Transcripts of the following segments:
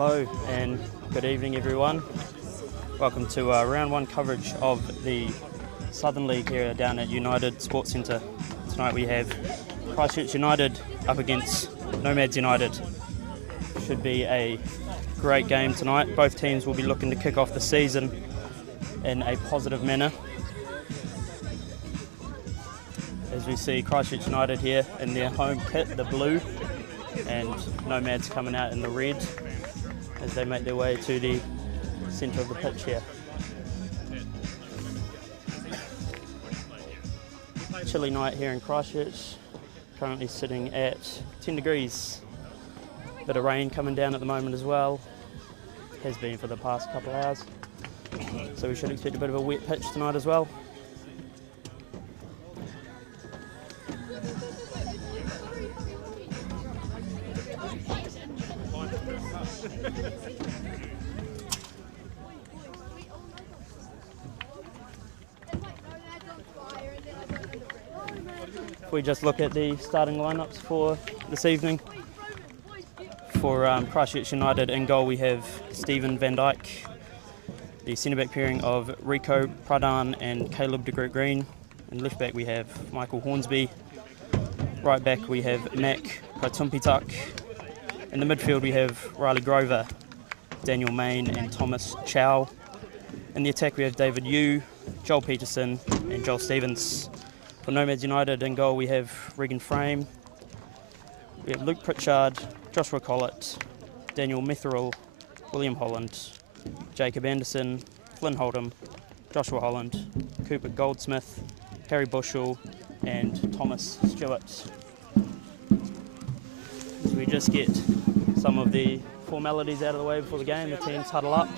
Hello and good evening everyone. Welcome to round one coverage of the Southern League here down at United Sports Centre. Tonight we have Christchurch United up against Nomads United. Should be a great game tonight. Both teams will be looking to kick off the season in a positive manner. As we see Christchurch United here in their home kit, the blue, and Nomads coming out in the red as they make their way to the centre of the pitch here. Chilly night here in Christchurch, currently sitting at 10 degrees. Bit of rain coming down at the moment as well, has been for the past couple of hours, so we should expect a bit of a wet pitch tonight as well. If we just look at the starting lineups for this evening, for Christchurch United in goal we have Stephen Van Dyke, the centre-back pairing of Rico Pradhan and Caleb de Groot Green, and left back we have Michael Hornsby, right back we have Mac Patumpitak, in the midfield we have Riley Grover, Daniel Main and Thomas Chow. In the attack we have David Yu, Joel Peterson and Joel Stevens. For Nomads United in goal we have Regan Frame, we have Luke Pritchard, Joshua Collett, Daniel Metherell, William Holland, Jacob Anderson, Flynn Holdham, Joshua Holland, Cooper Goldsmith, Harry Bushell and Thomas Stewart. As we just get some of the formalities out of the way before the game, the teams huddle up.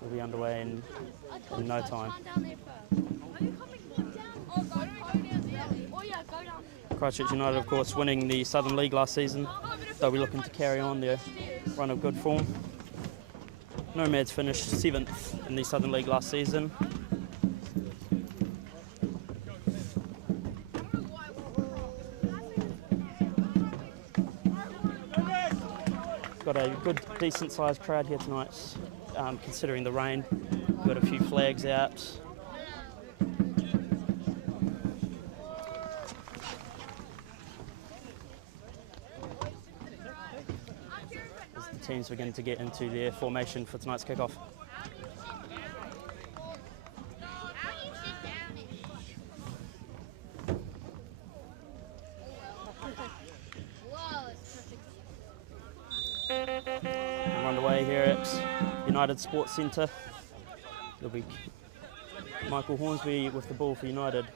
We'll be underway in no time. Christchurch United, of course, winning the Southern League last season. They'll be looking to carry on their run of good form. Nomads finished 7th in the Southern League last season. Got a good, decent-sized crowd here tonight, considering the rain. Got a few flags out. As the teams begin to get into their formation for tonight's kickoff. We're underway here at United Sports Centre. It'll be Michael Hornsby with the ball for United.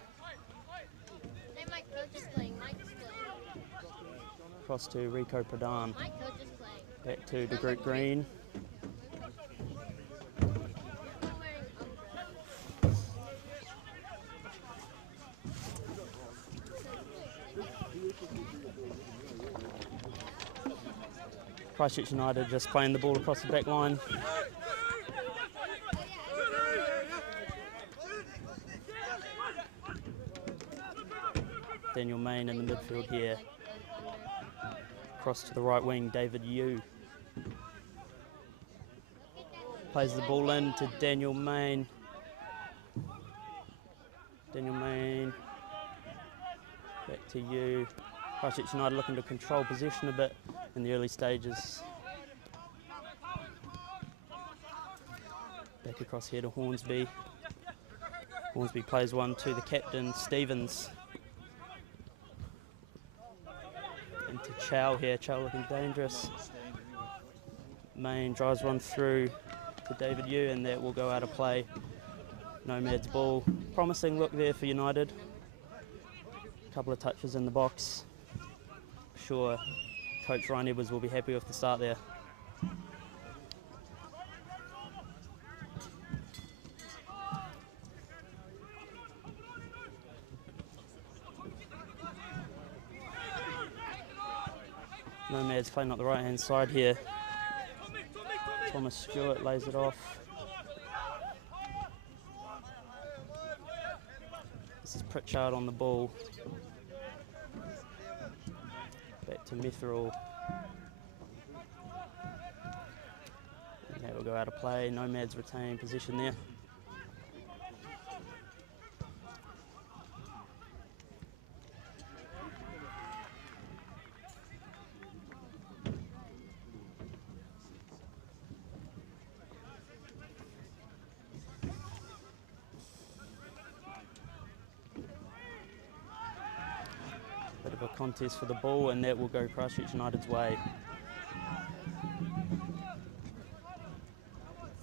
Across to Rico Pradhan. Back to de Groot Green. Christchurch United just playing the ball across the back line. Daniel Main in the midfield here. Across to the right wing, David Yu. Plays the ball in to Daniel Main. Daniel Main. Back to Yu. Christchurch United looking to control possession a bit in the early stages. Back across here to Hornsby. Hornsby plays one to the captain, Stevens. Into Chow here, Chow looking dangerous. Main drives one through to David Yu and that will go out of play. Nomads ball. Promising look there for United. A couple of touches in the box. Sure, Coach Ryan Edwards will be happy with the start there. Nomads playing up the right hand side here. Thomas Stewart lays it off. This is Pritchard on the ball. Back to Metherell. And that will go out of play. Nomads retain possession there. Bit of a contest for the ball, and that will go Christchurch United's way.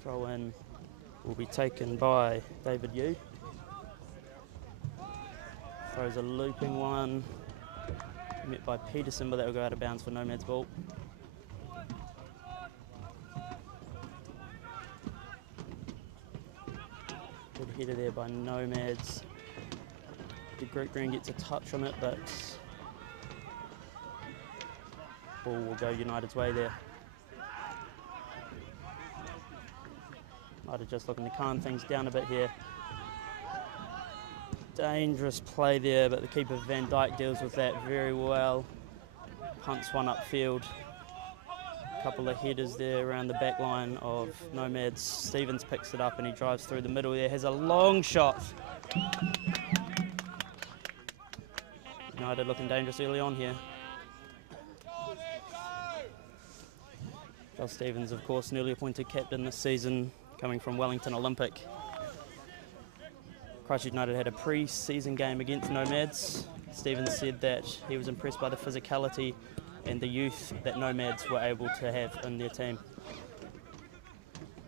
Throw in will be taken by David Yu. Throws a looping one, met by Peterson, but that will go out of bounds for Nomads ball. Good header there by Nomads. The Greek Green gets a touch on it, but ball will go United's way there. United just looking to calm things down a bit here. Dangerous play there, but the keeper Van Dijk deals with that very well. Punts one upfield. A couple of headers there around the back line of Nomads. Stevens picks it up and he drives through the middle there. Has a long shot. United looking dangerous early on here. Joel Stevens, of course, newly appointed captain this season, coming from Wellington Olympic. Christchurch United had a pre-season game against Nomads. Stevens said that he was impressed by the physicality and the youth that Nomads were able to have in their team.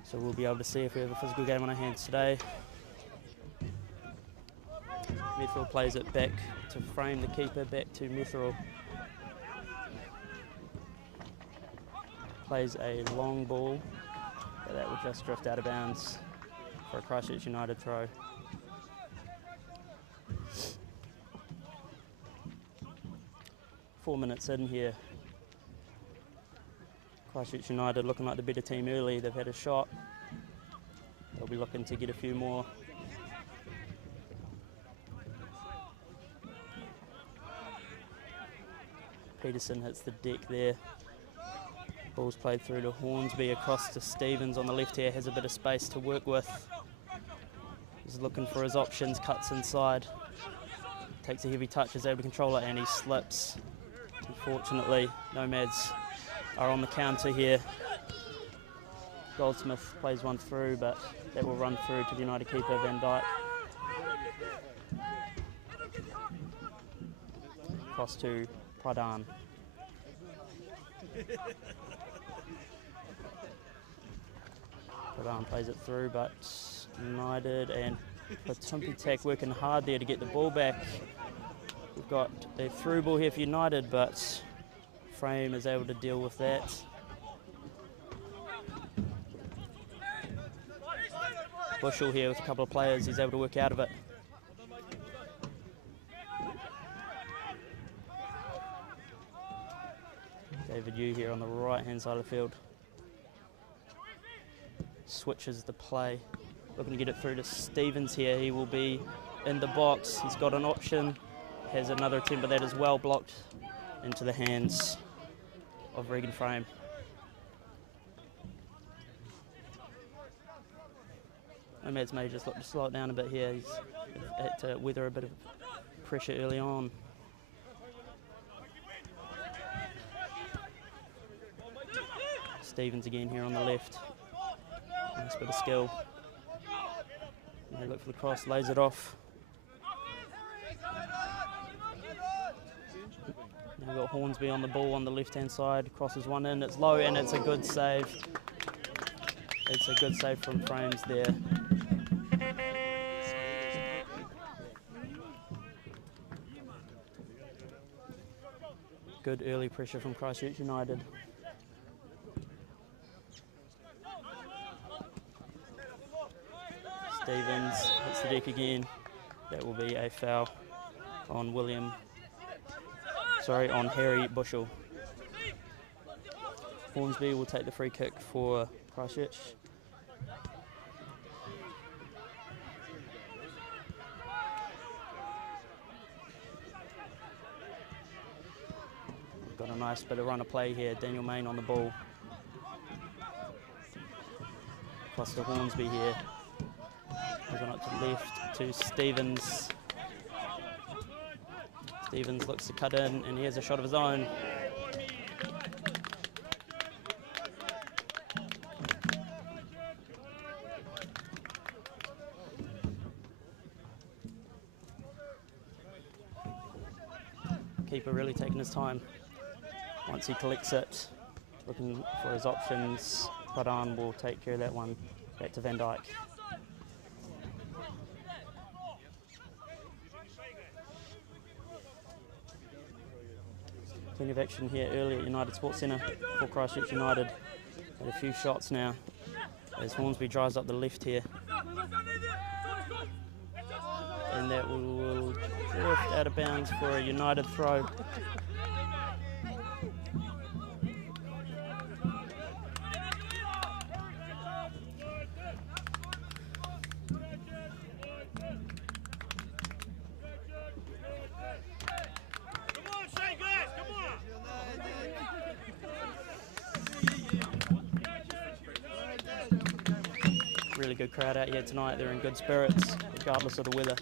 So we'll be able to see if we have a physical game on our hands today. Mithril plays it back to frame the keeper, back to Mithril. Plays a long ball, but that will just drift out of bounds for a Christchurch United throw. Four minutes in here. Christchurch United looking like the better team early. They've had a shot. They'll be looking to get a few more. Peterson hits the deck there. Ball's played through to Hornsby, across to Stevens on the left here, has a bit of space to work with. He's looking for his options, cuts inside. Takes a heavy touch, is able to control it, and he slips. Unfortunately, Nomads are on the counter here. Goldsmith plays one through, but that will run through to the United keeper, Van Dijk. Across to Pradhan. Pradhan plays it through, but United and Patumpitak working hard there to get the ball back. We've got a through ball here for United, but Frame is able to deal with that. Bushell here with a couple of players, he's able to work out of it. David Yu here on the right hand side of the field. Switches the play, looking to get it through to Stevens here. He will be in the box, he's got an option, has another attempt, but that is well blocked into the hands of Regan Frame. Nomads may just look to slow it down a bit here. He's had to weather a bit of pressure early on. Stevens again here on the left. Nice bit of skill. They look for the cross, lays it off. Now we've got Hornsby on the ball on the left-hand side. Crosses one in, it's low, and it's a good save. It's a good save from Frames there. Good early pressure from Christchurch United. Stevens hits the deck again. That will be a foul on on Harry Bushell. Hornsby will take the free kick for Christchurch. We've got an nice bit of run of play here. Daniel Main on the ball. Across to Hornsby here. Moving up to the left to Stevens. Stevens looks to cut in, and he has a shot of his own. Keeper really taking his time. Once he collects it, looking for his options. Pradan will take care of that one. Back to Van Dyke. Plenty of action here early at United Sports Centre for Christchurch United. Had a few shots now as Hornsby drives up the left here. And that will drift out of bounds for a United throw. Really good crowd out here tonight. They're in good spirits, regardless of the weather.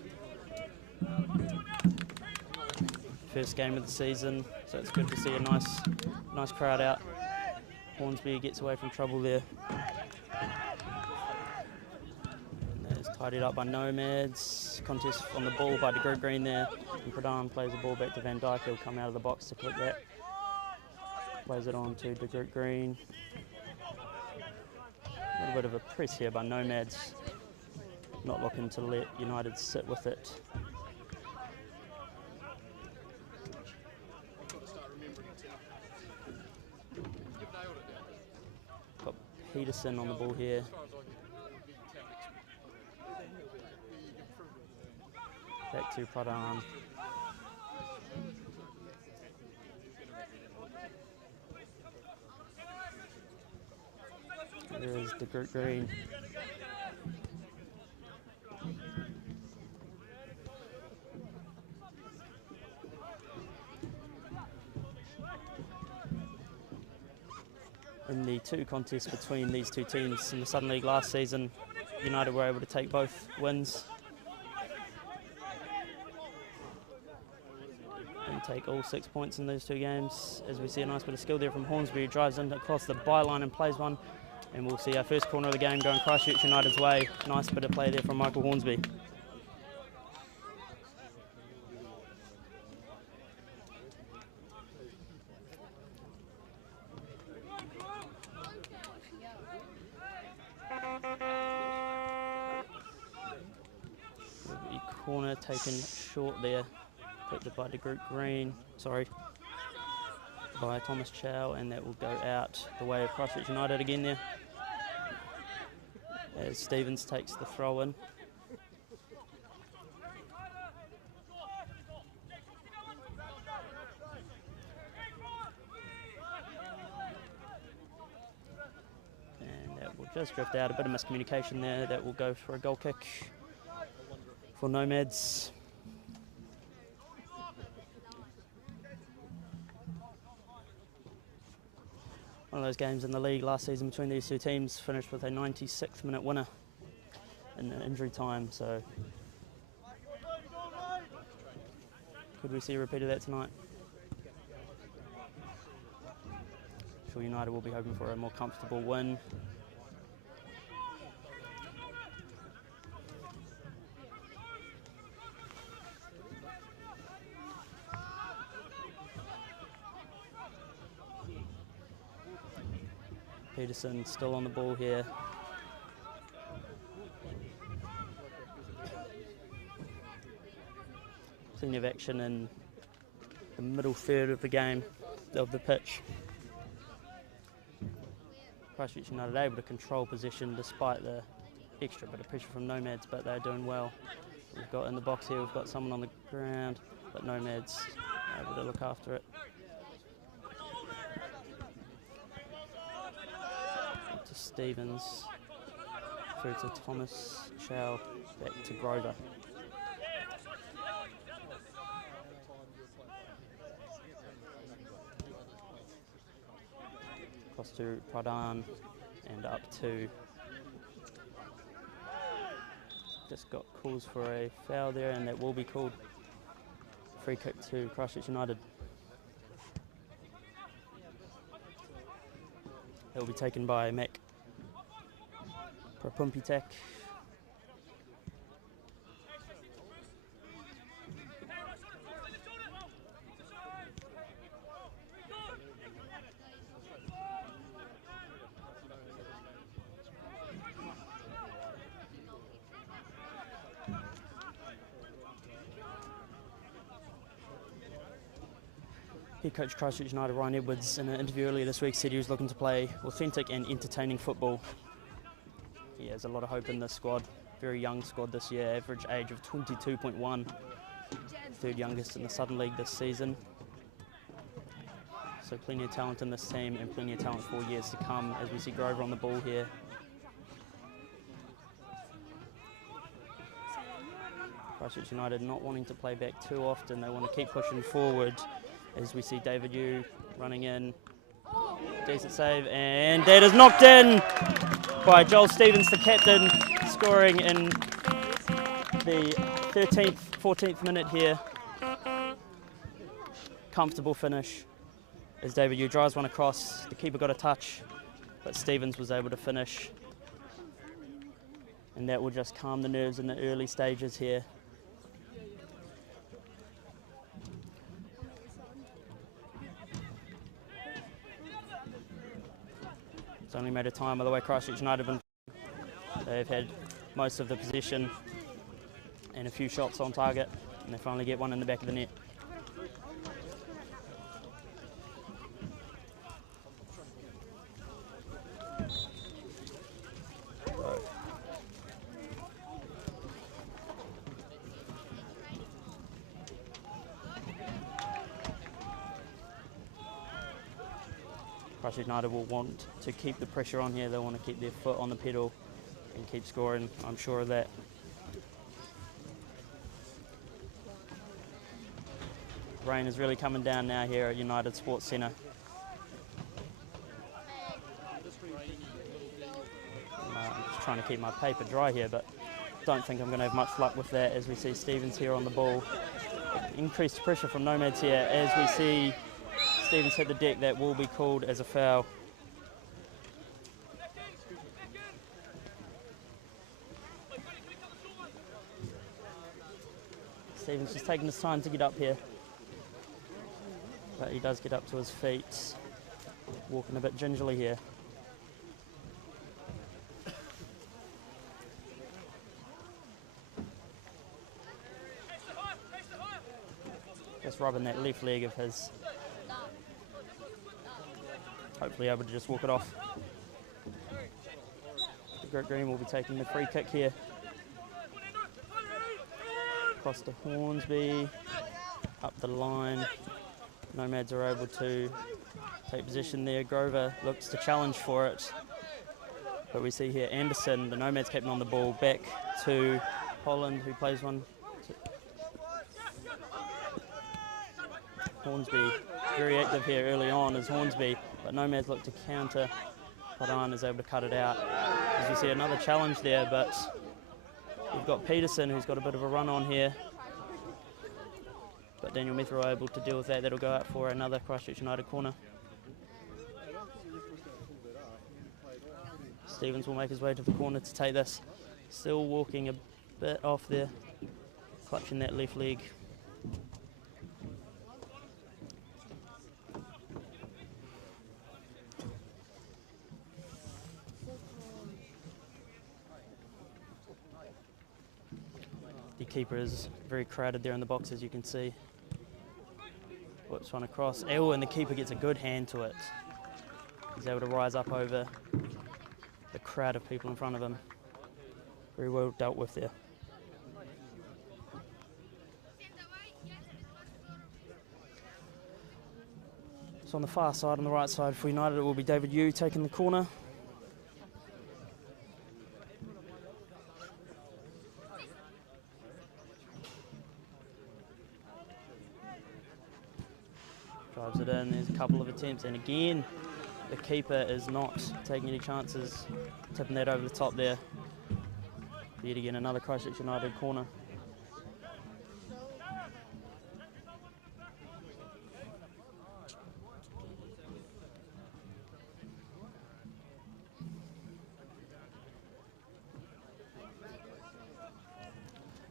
First game of the season, so it's good to see a nice crowd out. Hornsby gets away from trouble there. And that's tidied up by Nomads. Contest on the ball by DeGroot Green there. And Pradan plays the ball back to Van Dyke. He'll come out of the box to click that. Plays it on to DeGroot Green. A little bit of a press here by Nomads. Not looking to let United sit with it. Got Peterson on the ball here. Back to Pradan. There is DeGroot Green. In the two contests between these two teams in the Southern League last season, United were able to take both wins and take all 6 points in those two games. As we see a nice bit of skill there from Hornsby, who drives in across the byline and plays one. And we'll see our first corner of the game going Christchurch United's way. Nice bit of play there from Michael Hornsby. Corner taken short there, collected by DeGroot Green, by Thomas Chow, and that will go out the way of Christchurch United again there. As Stevens takes the throw in. And that will just drift out, a bit of miscommunication there. That will go for a goal kick for Nomads. One of those games in the league last season between these two teams finished with a 96th minute winner in injury time, so could we see a repeat of that tonight? Sure, United will be hoping for a more comfortable win. Peterson still on the ball here. Plenty of action in the middle third of the game, of the pitch. Christchurch United able to control possession despite the extra bit of pressure from Nomads, but they're doing well. We've got in the box here, we've got someone on the ground, but Nomads able to look after it. To Stevens, through to Thomas Chow, back to Grover. Across to Pradhan and up to... Just got calls for a foul there, and that will be called. Free kick to Christchurch United. It will be taken by Mac Prapumpitak. Head coach Christchurch United Ryan Edwards, in an interview earlier this week, said he was looking to play authentic and entertaining football. He has a lot of hope in this squad. Very young squad this year, average age of 22.1, third youngest in the Southern League this season. So plenty of talent in this team and plenty of talent for years to come as we see Grover on the ball here. Christchurch United not wanting to play back too often, they want to keep pushing forward. As we see David Yu running in, decent save, and that is knocked in by Joel Stevens, the captain, scoring in the 13th, 14th minute here. Comfortable finish as David Yu drives one across. The keeper got a touch, but Stevens was able to finish, and that will just calm the nerves in the early stages here. It's only made a time of the way Christchurch United have been. They've had most of the possession and a few shots on target, and they finally get one in the back of the net. Christchurch United will want to keep the pressure on here. They want to keep their foot on the pedal and keep scoring. I'm sure of that. Rain is really coming down now here at United Sports Centre. I'm just trying to keep my paper dry here, but don't think I'm going to have much luck with that as we see Stevens here on the ball. Increased pressure from Nomads here as we see Stevens hit the deck. That will be called as a foul. Stevens just taking his time to get up here, but he does get up to his feet, walking a bit gingerly here. Just rubbing that left leg of his. Hopefully able to just walk it off. Greg Green will be taking the free kick here. Across to Hornsby, up the line. Nomads are able to take position there. Grover looks to challenge for it. But we see here Anderson, the Nomads captain, on the ball, back to Holland, who plays one. Hornsby, very active here early on is Hornsby, but Nomads look to counter. Pradhan is able to cut it out. As you see, another challenge there, but we've got Peterson, who's got a bit of a run on here. But Daniel Methra able to deal with that. That'll go out for another Christchurch United corner. Stevens will make his way to the corner to take this. Still walking a bit off there, clutching that left leg. The keeper is very crowded there in the box, as you can see. Whips one across. Oh, and the keeper gets a good hand to it. He's able to rise up over the crowd of people in front of him. Very well dealt with there. So on the far side, on the right side for United, it will be David Yu taking the corner. Drives it in, there's a couple of attempts, and again The keeper is not taking any chances, tipping that over the top there. Yet again, another Christchurch United corner.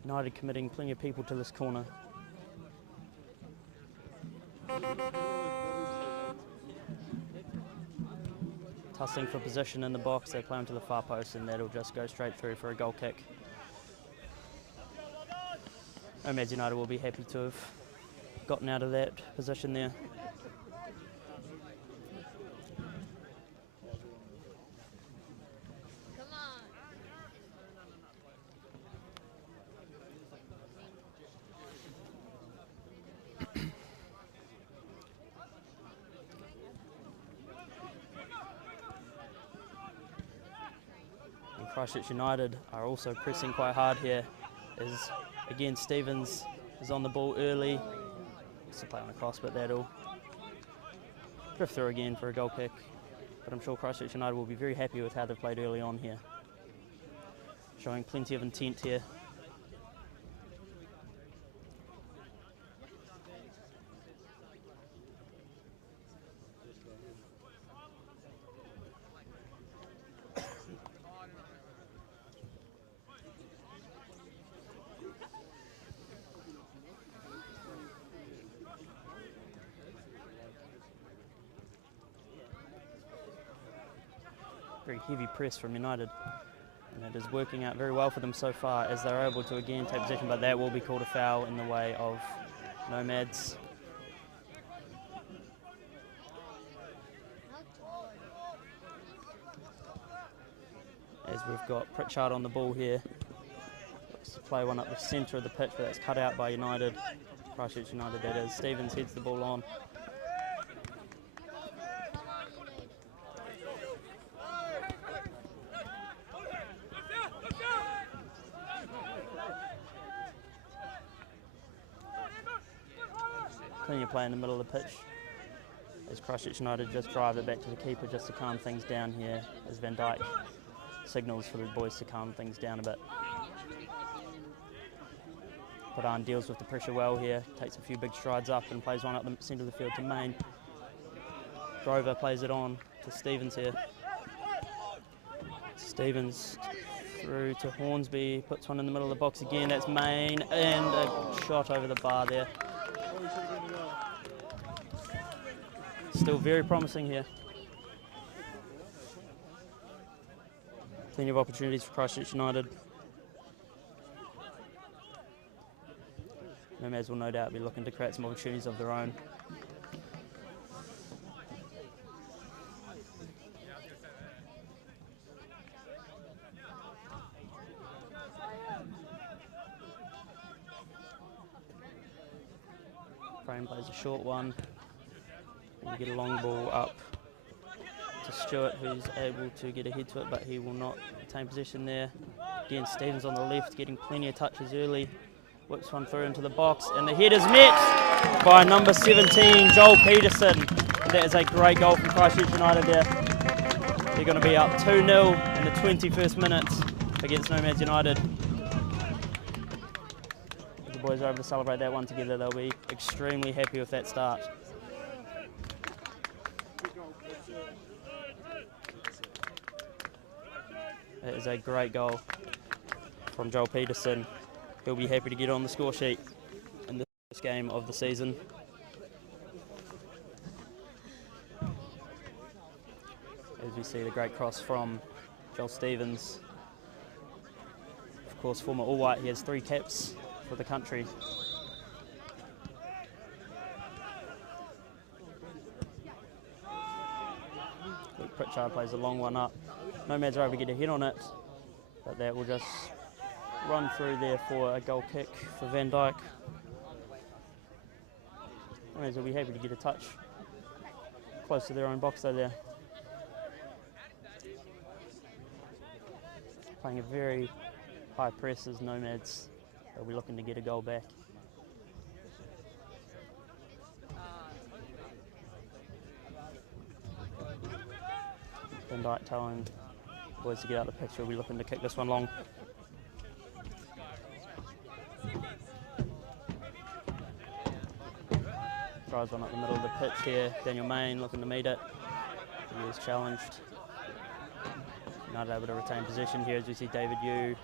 United committing plenty of people to this corner. Tussling for position in the box, they play him to the far post and that'll just go straight through for a goal kick. Nomads United will be happy to have gotten out of that position there. Christchurch United are also pressing quite hard here, as again Stevens is on the ball early. It's a play on a cross, but that'll drift through again for a goal kick. But I'm sure Christchurch United will be very happy with how they've played early on here, showing plenty of intent here. Very heavy press from United, and it is working out very well for them so far as they're able to again take possession, but that will be called a foul in the way of Nomads. As we've got Pritchard on the ball here, looks to play one up the centre of the pitch, but that's cut out by United, Christchurch United that is. Stevens heads the ball on. Plenty of play in the middle of the pitch as Christchurch United just drive it back to the keeper just to calm things down here, as Van Dijk signals for the boys to calm things down a bit. Padan deals with the pressure well here, takes a few big strides up and plays one up the centre of the field to Main. Grover plays it on to Stevens here. Stevens through to Hornsby, puts one in the middle of the box again, that's Main, and a shot over the bar there. Still very promising here. Plenty of opportunities for Christchurch United. Nomads will no doubt be looking to create some opportunities of their own. Frame plays a short one. And you get a long ball up to Stewart, who's able to get ahead to it, but he will not retain possession there. Again, Stevens on the left, getting plenty of touches early. Whips one through into the box, and the head is met by number 17, Joel Peterson. And that is a great goal from Christchurch United there. They're going to be up 2-0 in the 21st minute against Nomads United. If the boys are able to celebrate that one together, they'll be extremely happy with that start. That is a great goal from Joel Peterson. He'll be happy to get on the score sheet in the first game of the season. As we see the great cross from Joel Stevens. Of course, former All White, he has 3 caps for the country. Luke Pritchard plays a long one up. Nomads are able to get a hit on it, but that will just run through there for a goal kick for Van Dijk. Nomads will be happy to get a touch close to their own box though there. Playing a very high press as Nomads. They'll be looking to get a goal back. Van Dyke telling boys to get out the pitch. We'll be looking to kick this one long. Drives one up the middle of the pitch here. Daniel Main looking to meet it. He is challenged. Not able to retain possession here as we see David Yu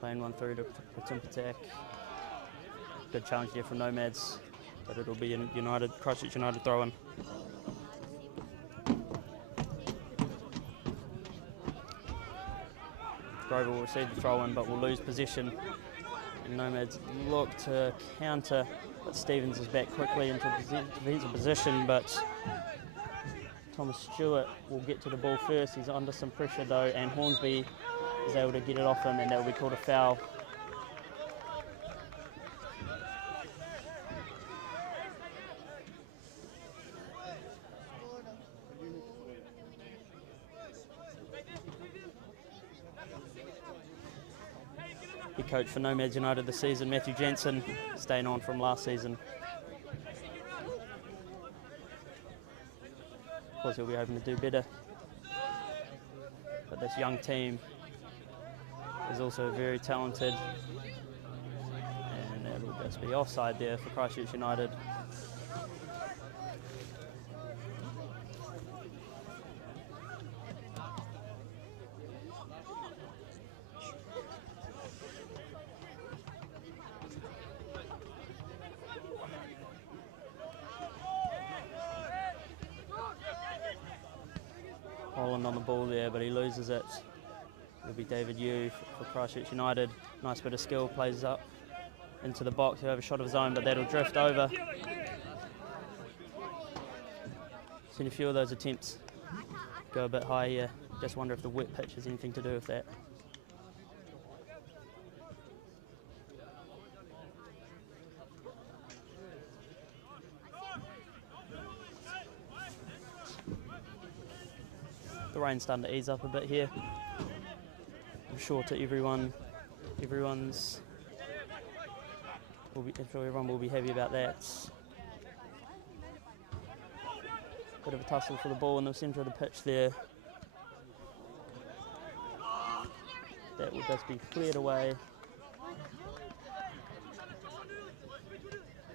playing one through to Patumpitak. Good challenge here from Nomads, but it'll be a Christchurch United throw-in. Grover will receive the throw-in, but will lose possession. And Nomads look to counter, but Stevens is back quickly into defensive position, but Thomas Stewart will get to the ball first. He's under some pressure though, and Hornsby is able to get it off him, and that will be called a foul. Head coach for Nomads United this season, Matthew Jensen, staying on from last season. Of course, he'll be hoping to do better. But this young team is also very talented. And that will just be offside there for Christchurch United. Holland on the ball there, but he loses it. It'll be David Yu for Christchurch United. Nice bit of skill, plays up into the box. He'll have a shot of his own, but that'll drift over. Seen a few of those attempts go a bit high here. Just wonder if the wet pitch has anything to do with that. The rain's starting to ease up a bit here. I'm sure to everyone will be happy about that. Bit of a tussle for the ball in the centre of the pitch there. That will just be cleared away.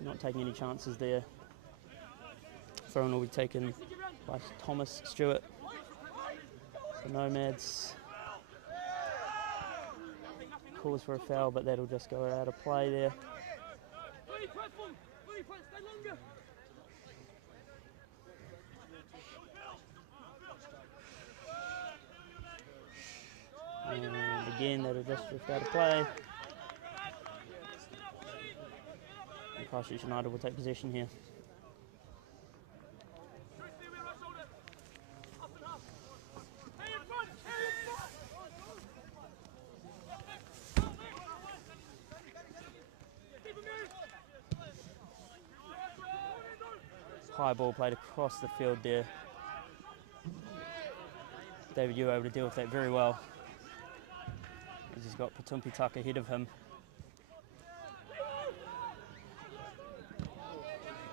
Not taking any chances there. Throw-in will be taken by Thomas Stewart. The Nomads calls for a foul, but that'll just go out of play there. And again, that'll just drift out of play. And Christchurch United will take possession here. High ball played across the field there. David Yu able to deal with that very well, as he's got Patumpitak ahead of him.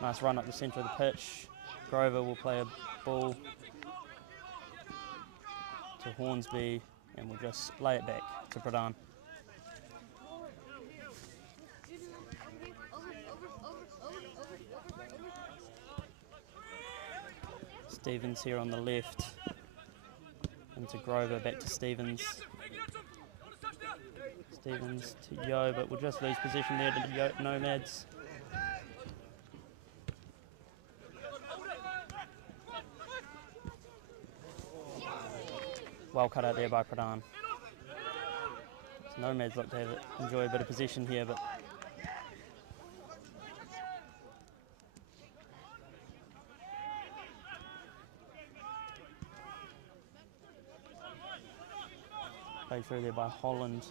Nice run up the centre of the pitch. Grover will play a ball to Hornsby and will just lay it back to Pradhan. Stevens here on the left, into Grover, back to Stevens. Stevens to Yo, but we'll just lose possession there to the Nomads. Well cut out there by Pradhan. So Nomads look to enjoy a bit of possession here, but played through there by Holland,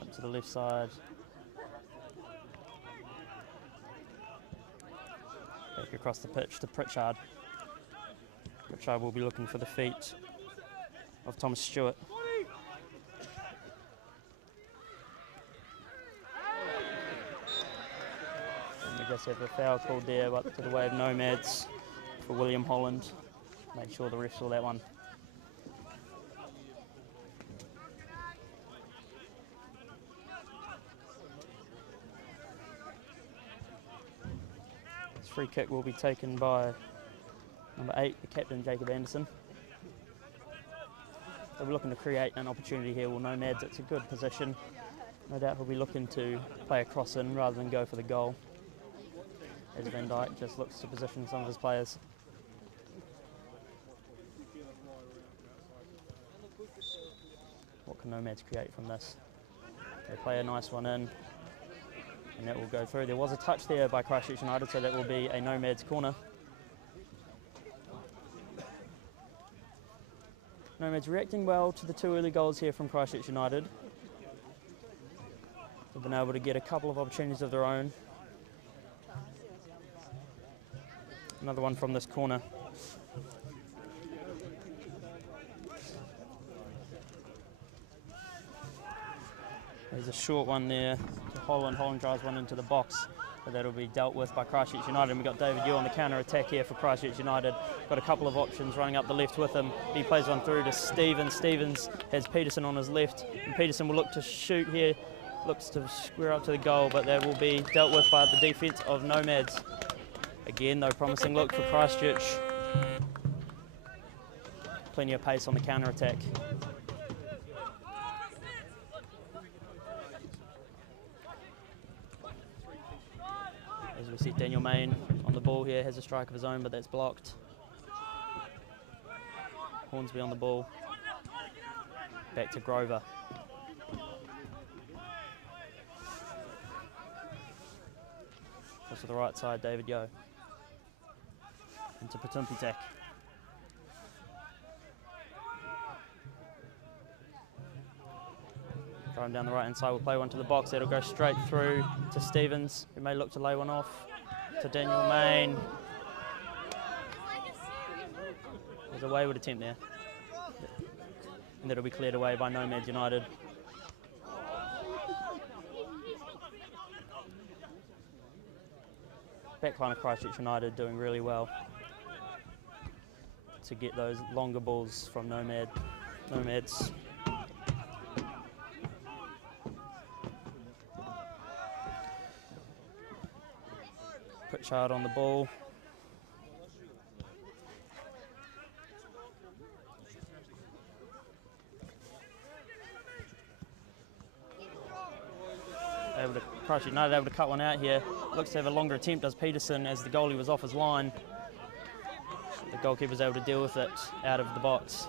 up to the left side. Back across the pitch to Pritchard. Pritchard will be looking for the feet of Thomas Stewart. And we just have a foul called there, but to the way of Nomads for William Holland. Made sure the ref saw that one. This free kick will be taken by number 8, the captain, Jacob Anderson. So we're looking to create an opportunity here. Well, Nomads, it's a good position. No doubt he'll be looking to play a cross in rather than go for the goal, as Van Dijk just looks to position some of his players. What can Nomads create from this? They play a nice one in, and that will go through. There was a touch there by Christchurch United, so that will be a Nomads corner. Nomads reacting well to the 2 early goals here from Christchurch United. They've been able to get a couple of opportunities of their own. Another one from this corner. There's a short one there to Holland. Holland drives one into the box, but that'll be dealt with by Christchurch United. And we've got David Yu on the counter-attack here for Christchurch United. Got a couple of options running up the left with him. He plays one through to Stevens. Stevens has Peterson on his left, and Peterson will look to shoot here. Looks to square up to the goal, but that will be dealt with by the defence of Nomads. Again, though, promising look for Christchurch. Plenty of pace on the counter-attack. As we see, Daniel Main on the ball here, has a strike of his own, but that's blocked. Hornsby on the ball. Back to Grover. Across to the right side, David Yu. Into Patumpitak. Throw him down the right hand side, we'll play one to the box. That'll go straight through to Stevens, who may look to lay one off to Daniel Main. There's a wayward attempt there. And that'll be cleared away by Nomads United. Backline of Christchurch United doing really well to get those longer balls from Nomads. Pritchard on the ball. Christchurch United able to cut one out here. Looks to have a longer attempt, does Peterson, as the goalie was off his line. The goalkeeper's able to deal with it out of the box.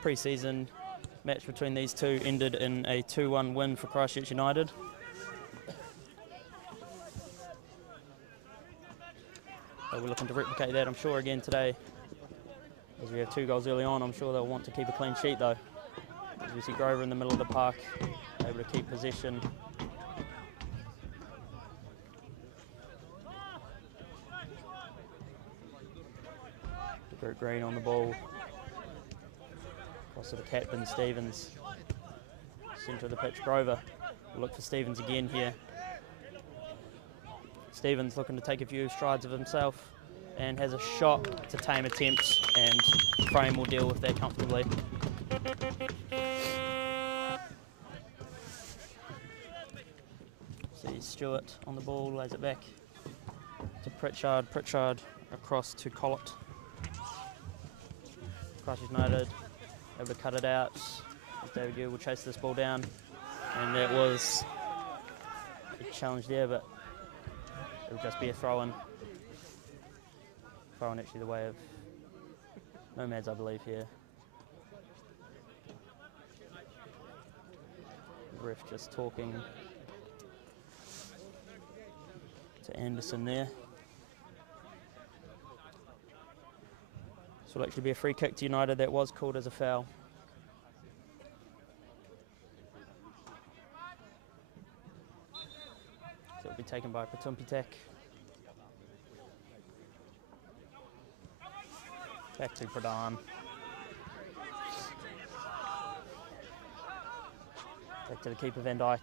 Pre-season match between these two ended in a 2-1 win for Christchurch United. So we're looking to replicate that, I'm sure, again today. As we have 2 goals early on, I'm sure they'll want to keep a clean sheet though. As we see Grover in the middle of the park, able to keep possession. Green on the ball. Across to the captain, Stevens. Centre of the pitch, Grover. We'll look for Stevens again here. Stevens looking to take a few strides of himself and has a shot to tame attempts, and Frame will deal with that comfortably. See Stewart on the ball, lays it back to Pritchard. Pritchard across to Collett. Christchurch United able to cut it out. David Yu will chase this ball down, and that was a challenge there, but it will just be a throw-in. Throw-in actually the way of Nomads, I believe, here. The ref just talking to Anderson there. This will actually be a free kick to United that was called as a foul. So it'll be taken by Patumpitak. Back to Pradhan. Back to the keeper, Van Dijk.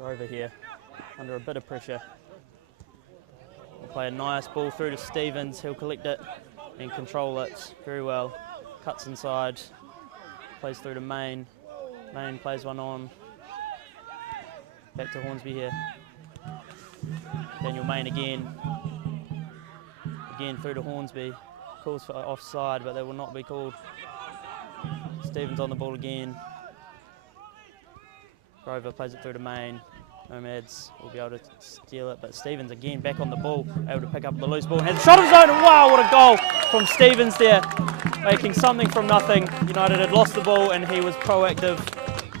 Grover here, under a bit of pressure. We'll play a nice ball through to Stevens. He'll collect it and control it very well. Cuts inside, plays through to Main. Main plays one on. Back to Hornsby here. Daniel Main again. Again through to Hornsby. Calls for offside, but they will not be called. Stevens on the ball again. Grover plays it through to Main. Nomads will be able to steal it, but Stevens again back on the ball, able to pick up the loose ball and has a shot of his own. And wow, what a goal from Stevens there, making something from nothing. United had lost the ball and he was proactive,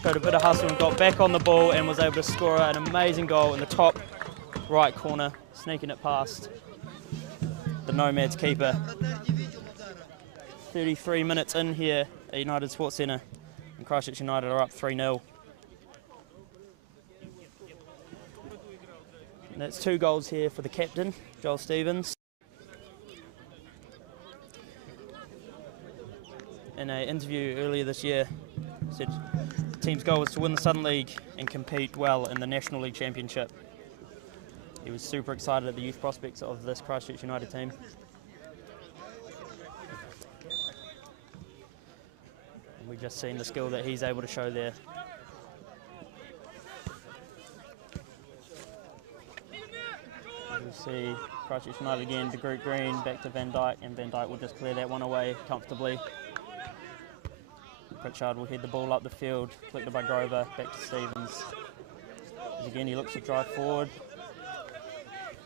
showed a bit of hustle and got back on the ball and was able to score an amazing goal in the top right corner, sneaking it past the Nomads keeper. 33 minutes in here at United Sports Centre, and Christchurch United are up 3-0. And that's 2 goals here for the captain, Joel Stevens. In an interview earlier this year, said the team's goal was to win the Southern League and compete well in the National League Championship. He was super excited at the youth prospects of this Christchurch United team. And we've just seen the skill that he's able to show there. We see Christchurch United again to Group Green, back to Van Dyke, and Van Dyke will just clear that one away comfortably. Pritchard will head the ball up the field, collected by Grover, back to Stevens. As again he looks to drive forward,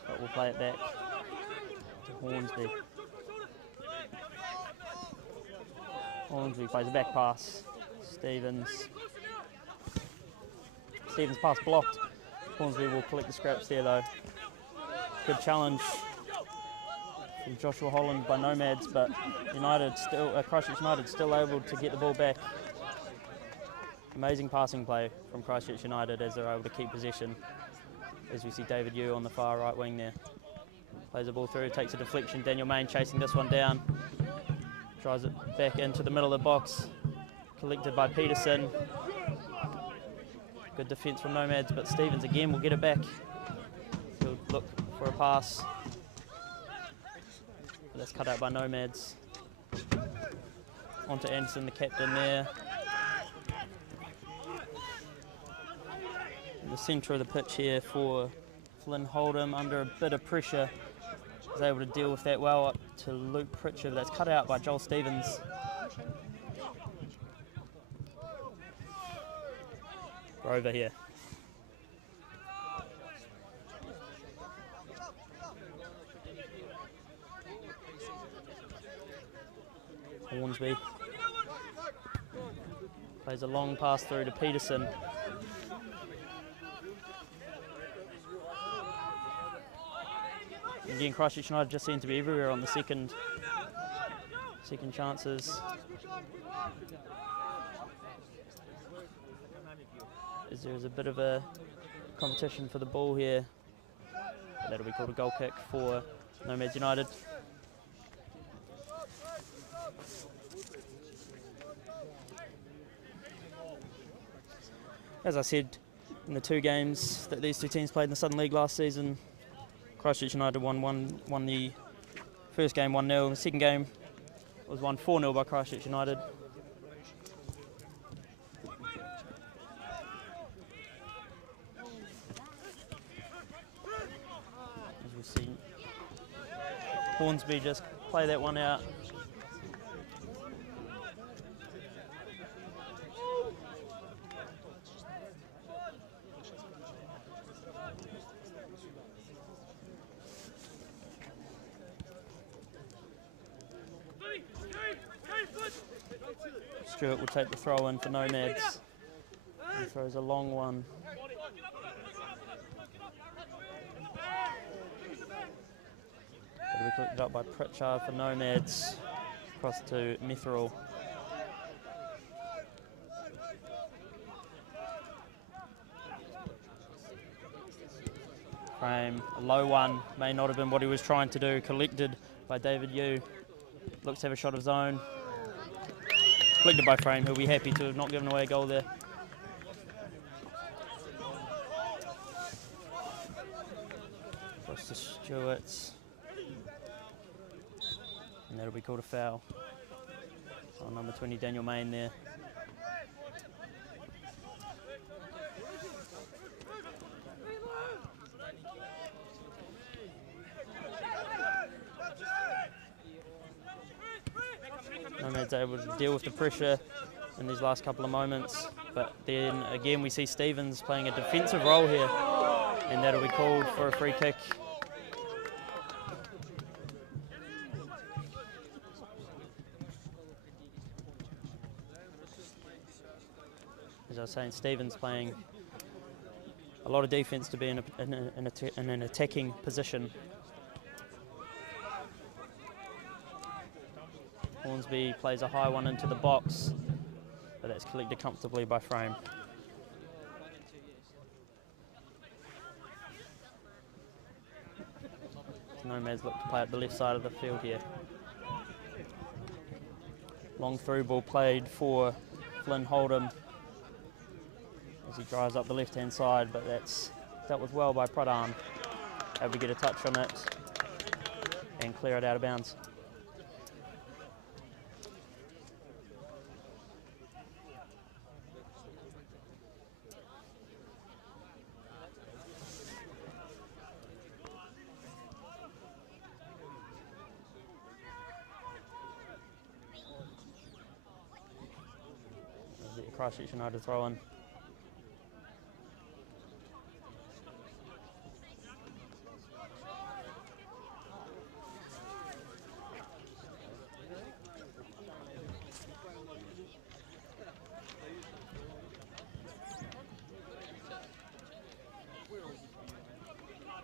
but we'll play it back to Hornsby. Hornsby plays a back pass. Stevens pass blocked. Hornsby will collect the scraps there though. Good challenge from Joshua Holland by Nomads, but Christchurch United still able to get the ball back. Amazing passing play from Christchurch United as they're able to keep possession. As we see David Yu on the far right wing there. Plays the ball through, takes a deflection. Daniel Main chasing this one down. Drives it back into the middle of the box. Collected by Peterson. Good defence from Nomads, but Stevens again will get it back. He'll look for a pass. But that's cut out by Nomads. On to Anderson, the captain there. In the centre of the pitch here for Flynn Holdham, under a bit of pressure. Was able to deal with that well up to Luke Pritchard. That's cut out by Joel Stevens. Grover here. Hornsby plays a long pass through to Peterson. Again, Christchurch United just seem to be everywhere on the second chances. As there is a bit of a competition for the ball here. That'll be called a goal kick for Nomads United. As I said, in the 2 games that these 2 teams played in the Southern League last season, Christchurch United won the first game 1-0. The second game was won 4-0 by Christchurch United. As we see Hornsby just play that one out. Stewart will take the throw in for Nomads. He throws a long one. It'll be collected up by Pritchard for Nomads. Across to Mithril. Frame, a low one, may not have been what he was trying to do. Collected by David Yu. Looks to have a shot of his own. Collected by Frame, who'll be happy to have not given away a goal there. Jewett. And that'll be called a foul on number 20, Daniel Main there. Nomads able to deal with the pressure in these last couple of moments, but then again we see Stevens playing a defensive role here, and that'll be called for a free kick. As I was saying, Stevens playing a lot of defence to be in an attacking position. Hornsby plays a high one into the box, but that's collected comfortably by Frame. Nomads look to play at the left side of the field here. Long through ball played for Flynn Holdham as he drives up the left-hand side, but that's dealt with well by Pradhan. Able to get a touch on it and clear it out of bounds. Christchurch United throw in.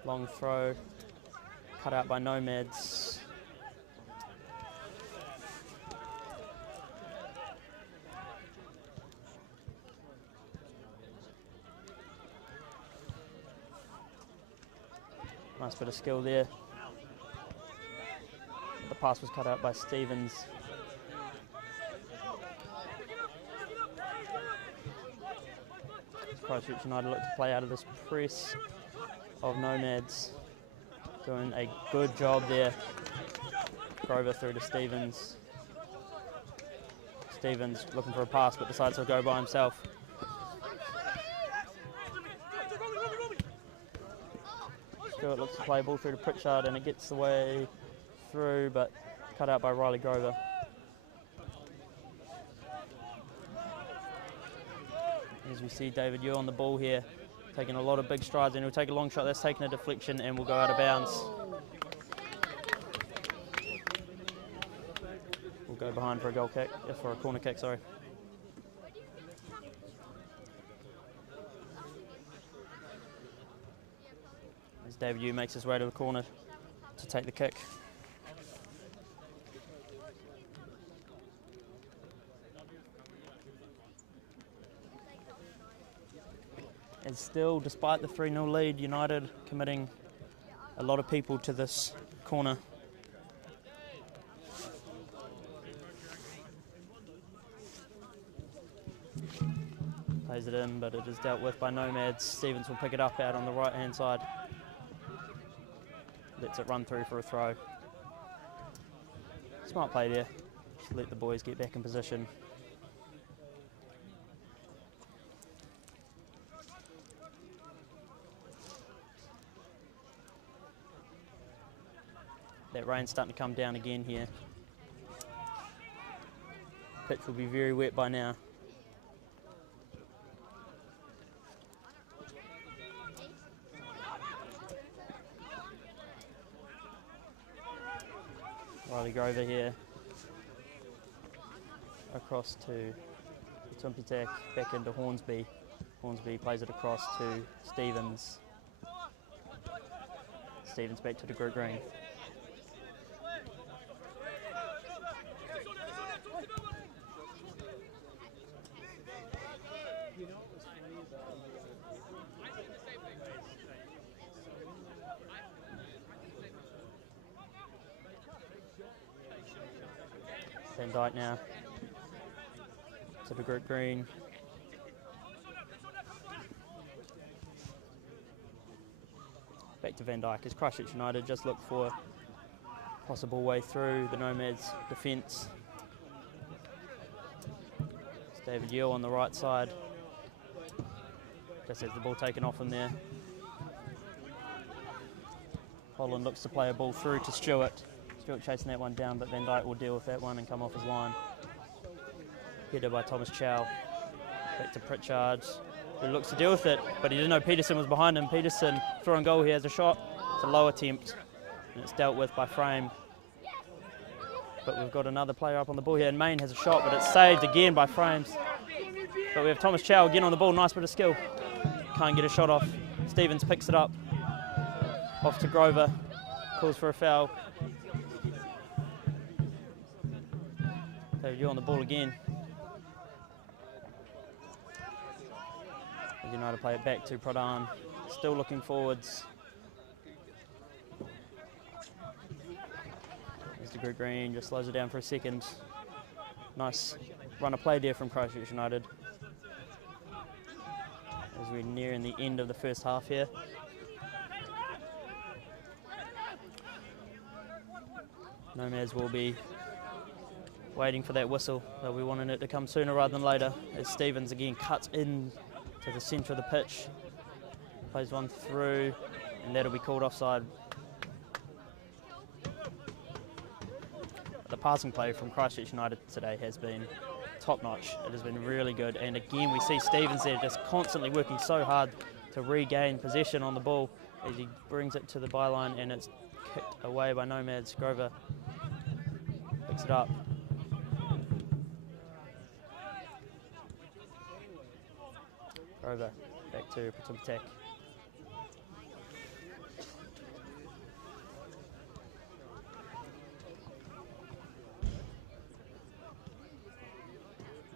Long throw, cut out by Nomads. Nice bit of skill there. The pass was cut out by Stevens. Christchurch United look to play out of this press of Nomads. Doing a good job there. Grover through to Stevens. Stevens looking for a pass but decides to go by himself. Stewart looks to play ball through to Pritchard and it gets the way through, but cut out by Riley Grover. As we see David Yu on the ball here, taking a lot of big strides, and he'll take a long shot that's taken a deflection and will go out of bounds. We'll go behind for a goal kick, for a corner kick, sorry. David Yu makes his way to the corner to take the kick. And still, despite the 3-0 lead, United committing a lot of people to this corner. Plays it in, but it is dealt with by Nomads. Stevens will pick it up out on the right-hand side. Lets it run through for a throw. Smart play there. Just let the boys get back in position. That rain's starting to come down again here. Pitch will be very wet by now. Riley Grover here, across to Tumpitak, back into Hornsby. Hornsby plays it across to Stevens. Stevens back to the group green. Van Dyke now to the group green. Back back to Van Dyke as Christchurch United just look for a possible way through the Nomads defence. It's David Yule on the right side. Just has the ball taken off him there. Holland looks to play a ball through to Stewart. Stewart chasing that one down, but Van Dyke will deal with that one and come off his line. Headed by Thomas Chow. Back to Pritchard, who looks to deal with it, but he didn't know Peterson was behind him. Peterson throwing goal, he has a shot. It's a low attempt, and it's dealt with by Frame. But we've got another player up on the ball here, and Main has a shot, but it's saved again by Frames. But we have Thomas Chow again on the ball, nice bit of skill. Can't get a shot off. Stevens picks it up. Off to Grover, calls for a foul. David Yule on the ball again. United play it back to Pradhan, still looking forwards. There's the Greg Green, just slows it down for a second. Nice run of play there from Christchurch United. As we're nearing the end of the first half here. Nomads will be waiting for that whistle. They'll be wanting it to come sooner rather than later, as Stevens again cuts in to the centre of the pitch, plays one through, and that'll be called offside. The passing play from Christchurch United today has been top-notch. It has been really good, and again we see Stevens there just constantly working so hard to regain possession on the ball as he brings it to the byline, and it's kicked away by Nomads. Grover picks it up. Grover back to Patumtek.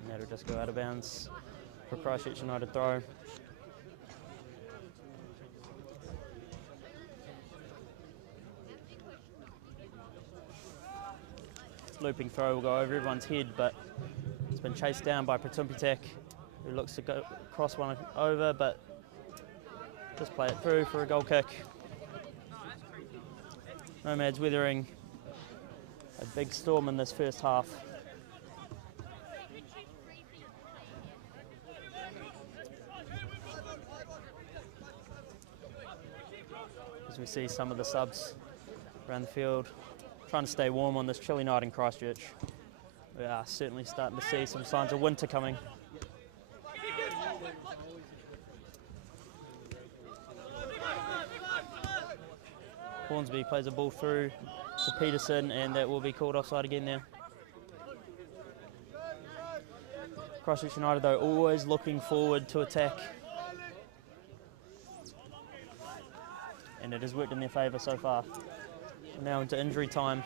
And that'll just go out of bounds for Christchurch United throw. Looping throw will go over everyone's head, but it's been chased down by Patumtek, who looks to go cross one over, but just play it through for a goal kick. Nomads weathering a big storm in this first half. As we see some of the subs around the field trying to stay warm on this chilly night in Christchurch. We are certainly starting to see some signs of winter coming. Hornsby plays a ball through to Peterson, and that will be called offside again there. Christchurch United, though, always looking forward to attack. And it has worked in their favour so far. Now into injury time.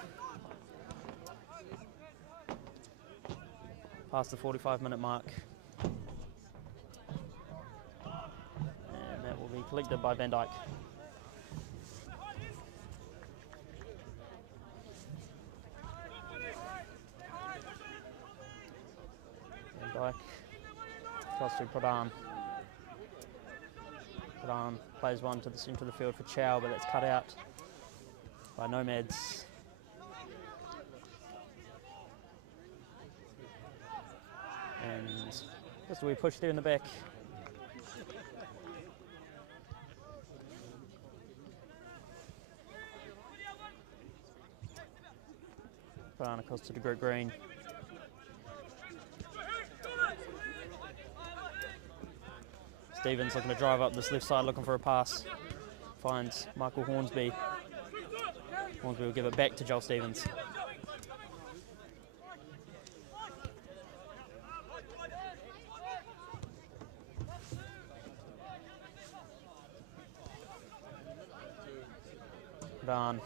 Past the 45-minute mark. And that will be collected by Van Dyke. Cross to Pradhan. Pradhan plays one to the centre of the field for Chow, but that's cut out by Nomads. And just a wee push there in the back. Pradhan across to the Greg Green. Stevens looking to drive up this left side, looking for a pass. Finds Michael Hornsby. Hornsby will give it back to Joel Stevens. Down.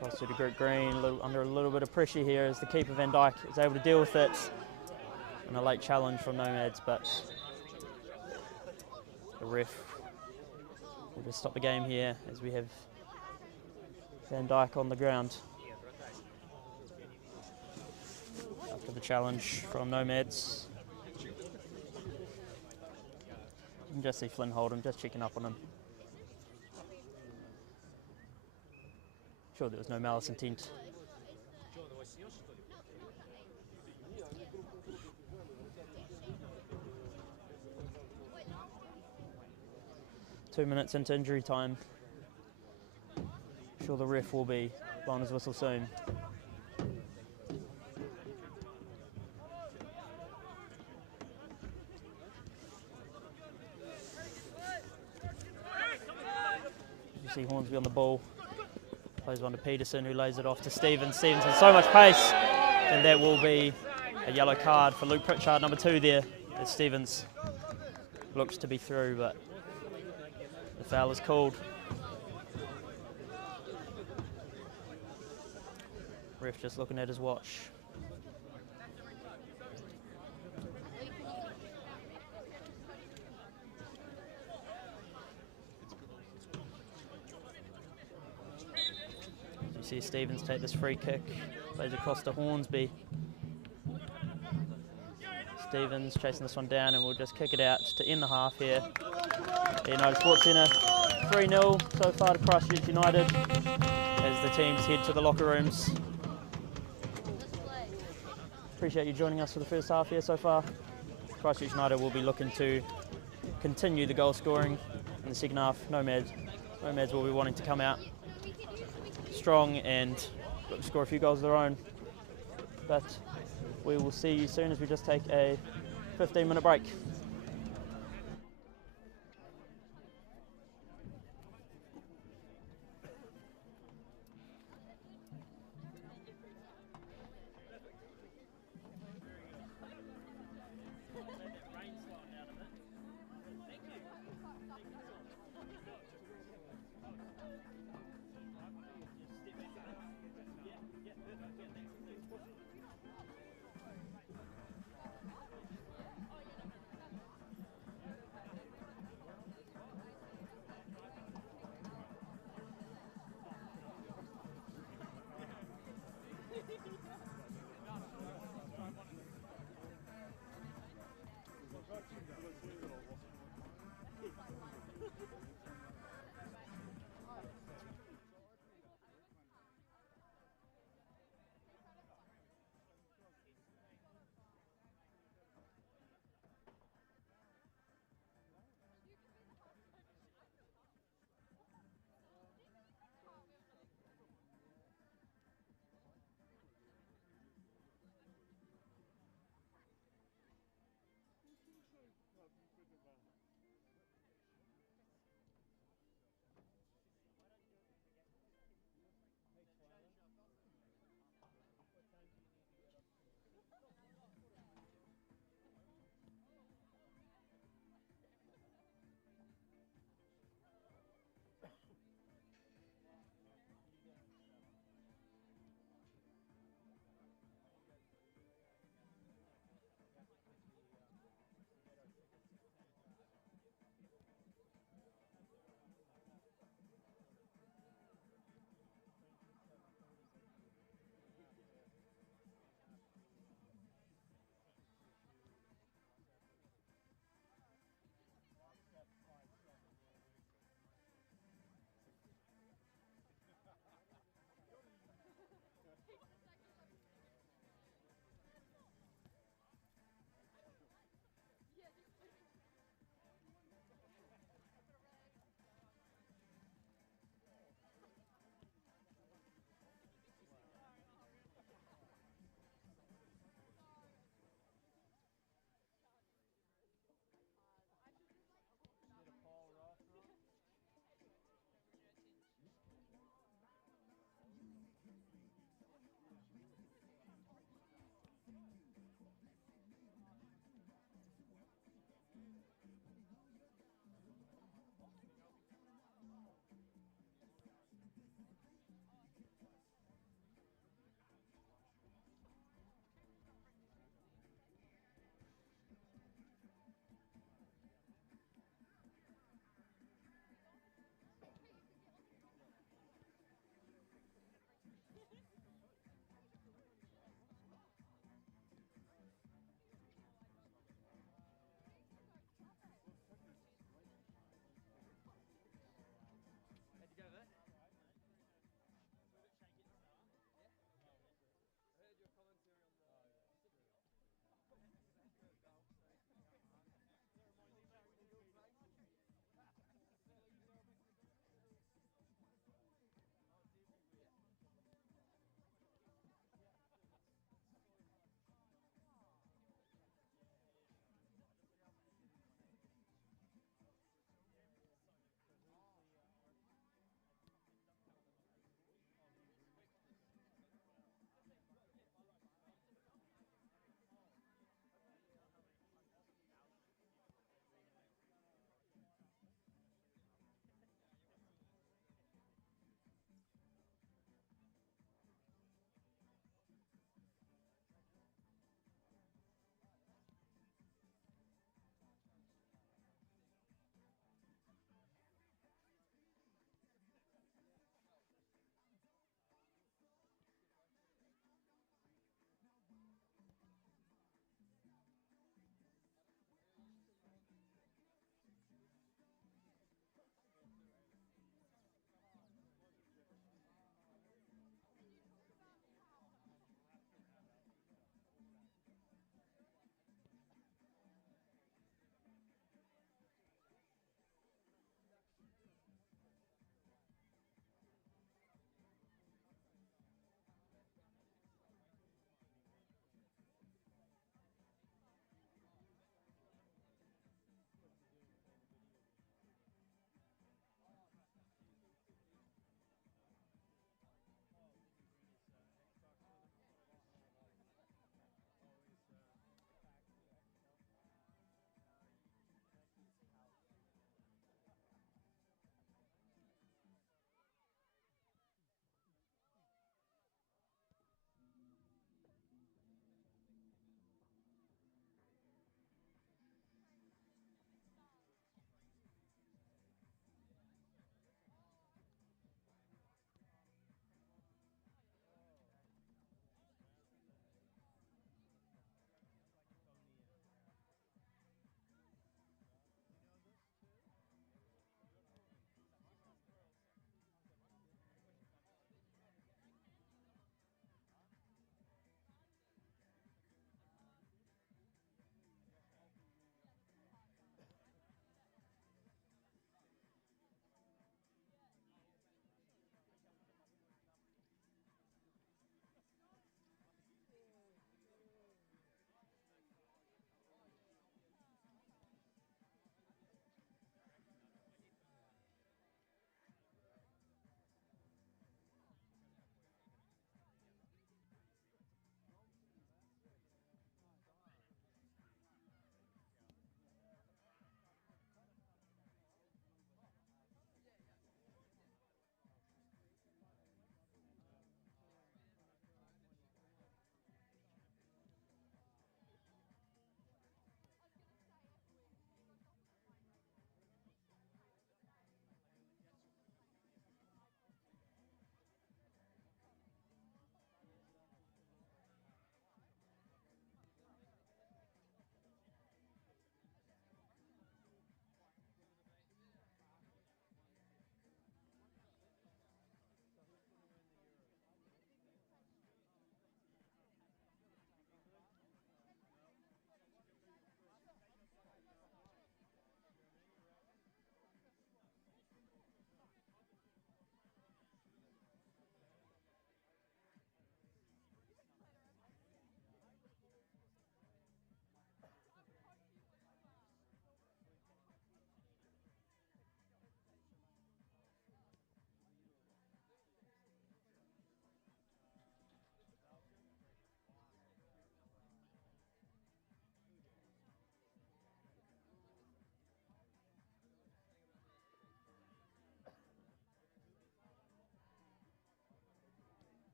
Cross to the Greg Green, under a little bit of pressure here as the keeper Van Dyke is able to deal with it. And a late challenge from Nomads, but the ref will just stop the game here as we have Van Dyke on the ground after the challenge from Nomads. You can just see Flynn Hold'em just checking up on him. Sure there was no malice intent. Two minutes into injury time. Sure the ref will be blowing his whistle soon. You see Hornsby on the ball. Plays one to Peterson, who lays it off to Stevens. Stevens has so much pace, and that will be a yellow card for Luke Pritchard, number 2 there, as Stevens looks to be through, but the foul is called. Ref just looking at his watch. You see Stevens take this free kick, plays across to Hornsby. Stevens chasing this one down, and we'll just kick it out to end the half here. The United Sports Centre 3-0 so far to Christchurch United as the teams head to the locker rooms. Appreciate you joining us for the first half here so far. Christchurch United will be looking to continue the goal scoring in the second half. Nomads will be wanting to come out strong and look to score a few goals of their own. But we will see you soon as we just take a 15-minute break.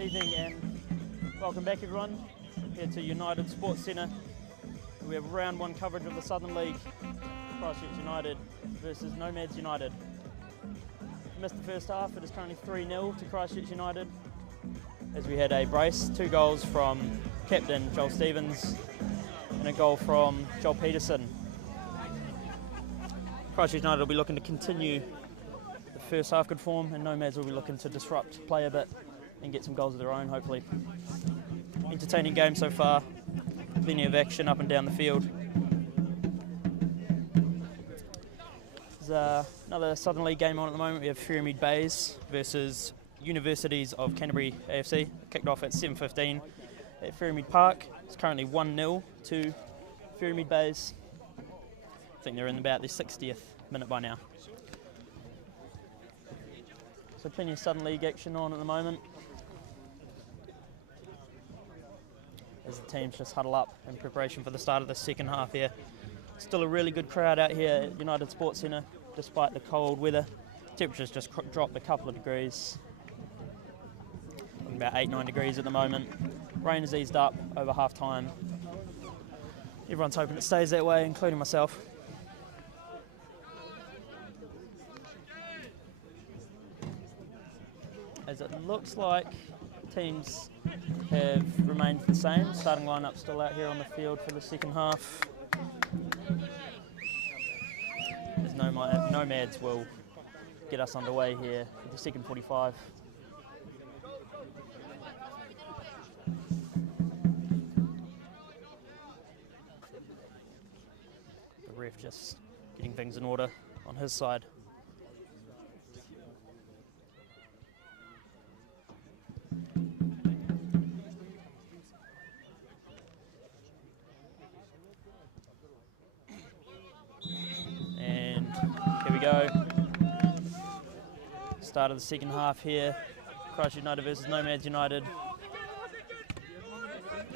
Good evening and welcome back everyone here to United Sports Centre. We have round one coverage of the Southern League, Christchurch United versus Nomads United. We missed the first half, it is currently 3-0 to Christchurch United as we had a brace, 2 goals from captain Joel Stevens and a goal from Joel Peterson. Christchurch United will be looking to continue the first half good form and Nomads will be looking to disrupt play a bit and get some goals of their own, hopefully. Entertaining game so far, plenty of action up and down the field. There's another Southern League game on at the moment. We have Pyramid Bays versus Universities of Canterbury AFC, kicked off at 7:15 at Pyramid Park. It's currently 1-0 to Pyramid Bays. I think they're in about their 60th minute by now. So plenty of Southern League action on at the moment, as the teams just huddle up in preparation for the start of the second half here. Still a really good crowd out here at United Sports Centre despite the cold weather. Temperatures just dropped a couple of degrees, about 8-9 degrees at the moment. Rain has eased up over half time. Everyone's hoping it stays that way, including myself. As it looks like teams have remained the same. Starting lineup still out here on the field for the second half. As Nomads will get us underway here for the second 45. The ref just getting things in order on his side. Go. Start of the second half here. Christchurch United versus Nomads United.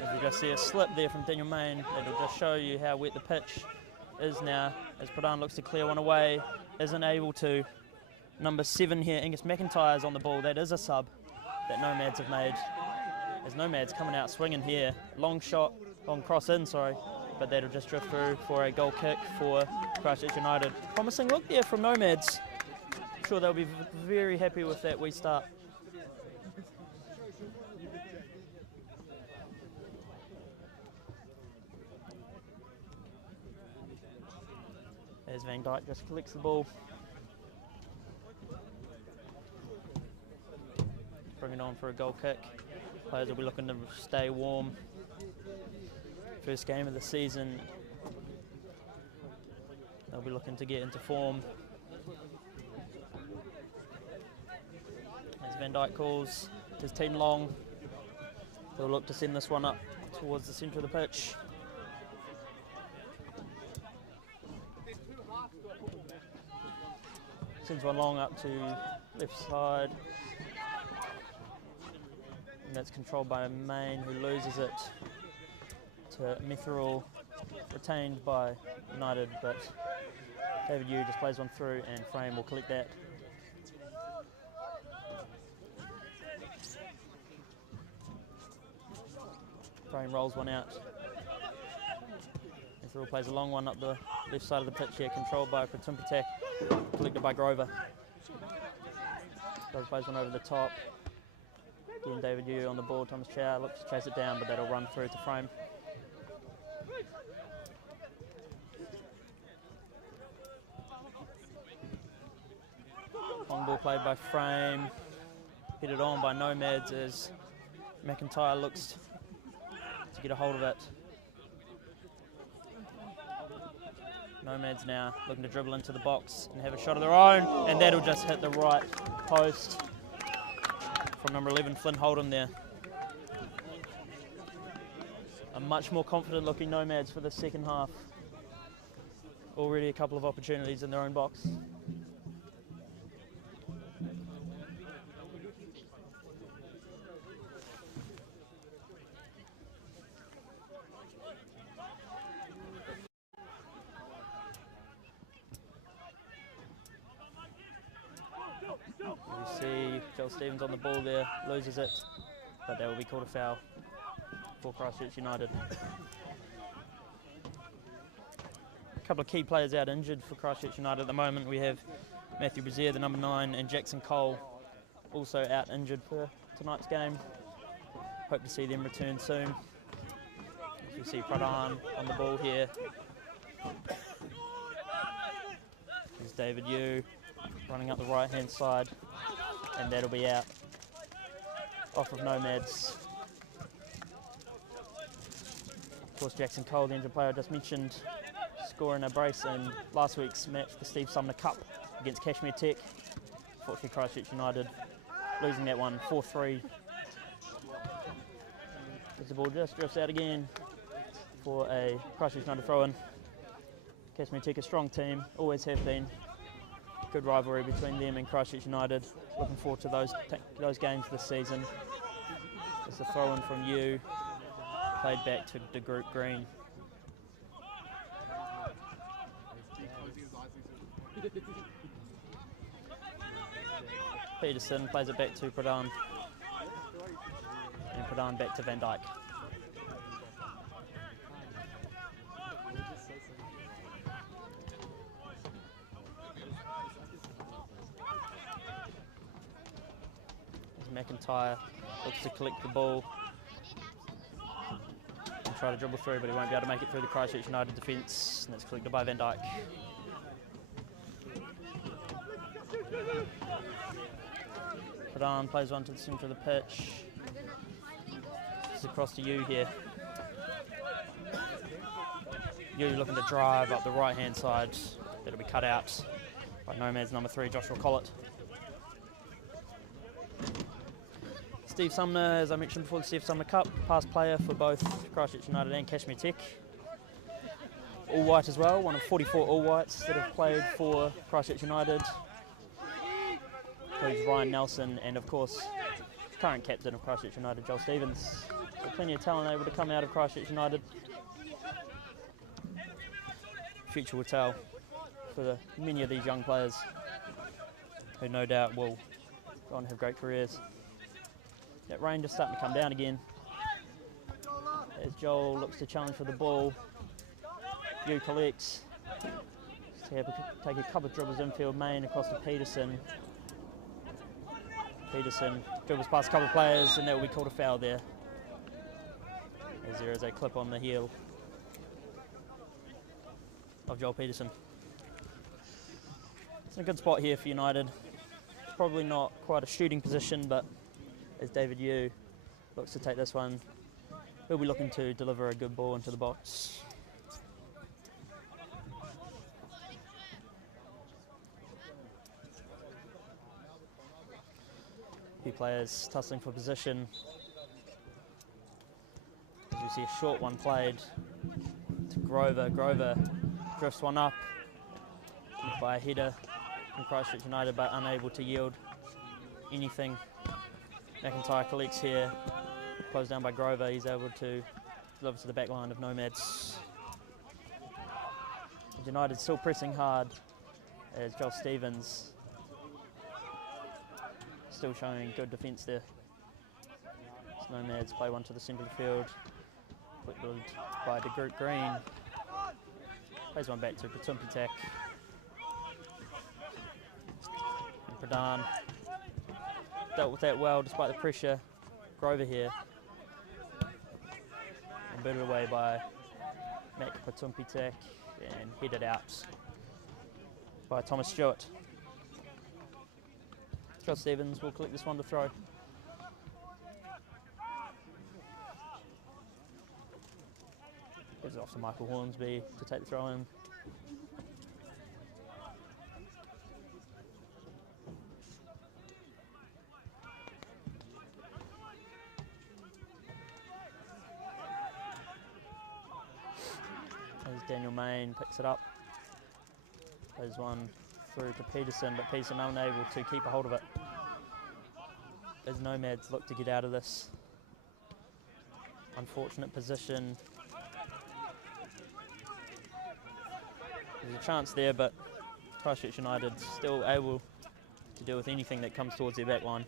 As we just see a slip there from Daniel Main, that'll just show you how wet the pitch is now. As Pradhan looks to clear one away, isn't able to. Number 7 here, Angus McIntyre, is on the ball. That is a sub that Nomads have made. As Nomads coming out swinging here. Long shot, long cross in, sorry. But that'll just drift through for a goal kick for Christchurch United. Promising look there from Nomads. I'm sure they'll be very happy with that wee start. As Van Dijk just collects the ball. Bring it on for a goal kick. Players will be looking to stay warm. First game of the season, they'll be looking to get into form. As Van Dijk calls his team long, they'll look to send this one up towards the centre of the pitch. Sends one long up to left side. And that's controlled by Main, who loses it to Mithril, retained by United, but David Yu just plays one through and Frame will collect that. Frame rolls one out. Mithril plays a long one up the left side of the pitch here, controlled by Pratumpitak, collected by Grover. Grover plays one over the top. Again, David Yu on the ball. Thomas Chow looks to chase it down, but that'll run through to Frame. Long ball played by Frame, headed on by Nomads as McIntyre looks to get a hold of it. Nomads now looking to dribble into the box and have a shot of their own, and that'll just hit the right post from number 11, Flynn Holdham there. A much more confident looking Nomads for the second half. Already a couple of opportunities in their own box. You see Joel Stevens on the ball there, loses it. but that will be called a foul for Christchurch United. A couple of key players out injured for Christchurch United at the moment. We have Matthew Brazier, the number 9, and Jackson Cole also out injured for tonight's game. Hope to see them return soon. As you see Pradhan on the ball here. There's David Yu running up the right hand side, and that'll be out off of Nomads. Of course, Jackson Cole, the injured player I just mentioned, scoring a brace in last week's match, the Steve Sumner Cup against Kashmir Tech. Unfortunately, Christchurch United losing that one 4-3. As the ball just drifts out again for a Christchurch United throw-in. Kashmir Tech, a strong team, always have been. Good rivalry between them and Christchurch United. Looking forward to those games this season. It's the throw-in from Yu, played back to De Groot Green. Peterson plays it back to Pradhan, and Pradhan back to Van Dyke. As McIntyre looks to collect the ball and try to dribble through, but he won't be able to make it through the Christchurch United defence, and that's collected by Van Dyke. Pradhan plays one to the centre of the pitch. It's across to Yu here. Yu looking to drive up the right hand side. That'll be cut out by Nomads number 3, Joshua Collett. Steve Sumner, as I mentioned before, the Steve Sumner Cup, past player for both Christchurch United and Kashmir Tech. All white as well, one of 44 all whites that have played for Christchurch United. Includes Ryan Nelson and, of course, current captain of Christchurch United, Joel Stevens. So plenty of talent able to come out of Christchurch United. Future will tell for many of these young players who no doubt will go on to have great careers. That rain just starting to come down again as Joel looks to challenge for the ball. Yu collects. Take a couple of dribbles infield, main across to Peterson. Peterson dribbles past a couple of players, and that will be called a foul there, as there is a clip on the heel of Joel Peterson. It's in a good spot here for United. Probably not quite a shooting position, but as David Yu looks to take this one, he'll be looking to deliver a good ball into the box. Few players tussling for position. As you see, a short one played to Grover. Grover drifts one up by a header from Christchurch United, but unable to yield anything. McIntyre collects here, closed down by Grover. He's able to deliver to the back line of Nomads. United still pressing hard as Joel Stevens still showing good defence there. As Nomads play one to the centre of the field, collected by De Groot Green. Plays one back to Patumpitak. And Pradhan dealt with that well despite the pressure. Grover here. And booted away by Mac Patumpitak and headed out by Thomas Stewart. Joel Stevens will collect this one to throw. Gives it off to Michael Hornsby to take the throw in. As Daniel Main picks it up. Plays one through to Peterson, but Peterson unable to keep a hold of it. As Nomads look to get out of this unfortunate position. There's a chance there, but Christchurch United still able to deal with anything that comes towards their back line.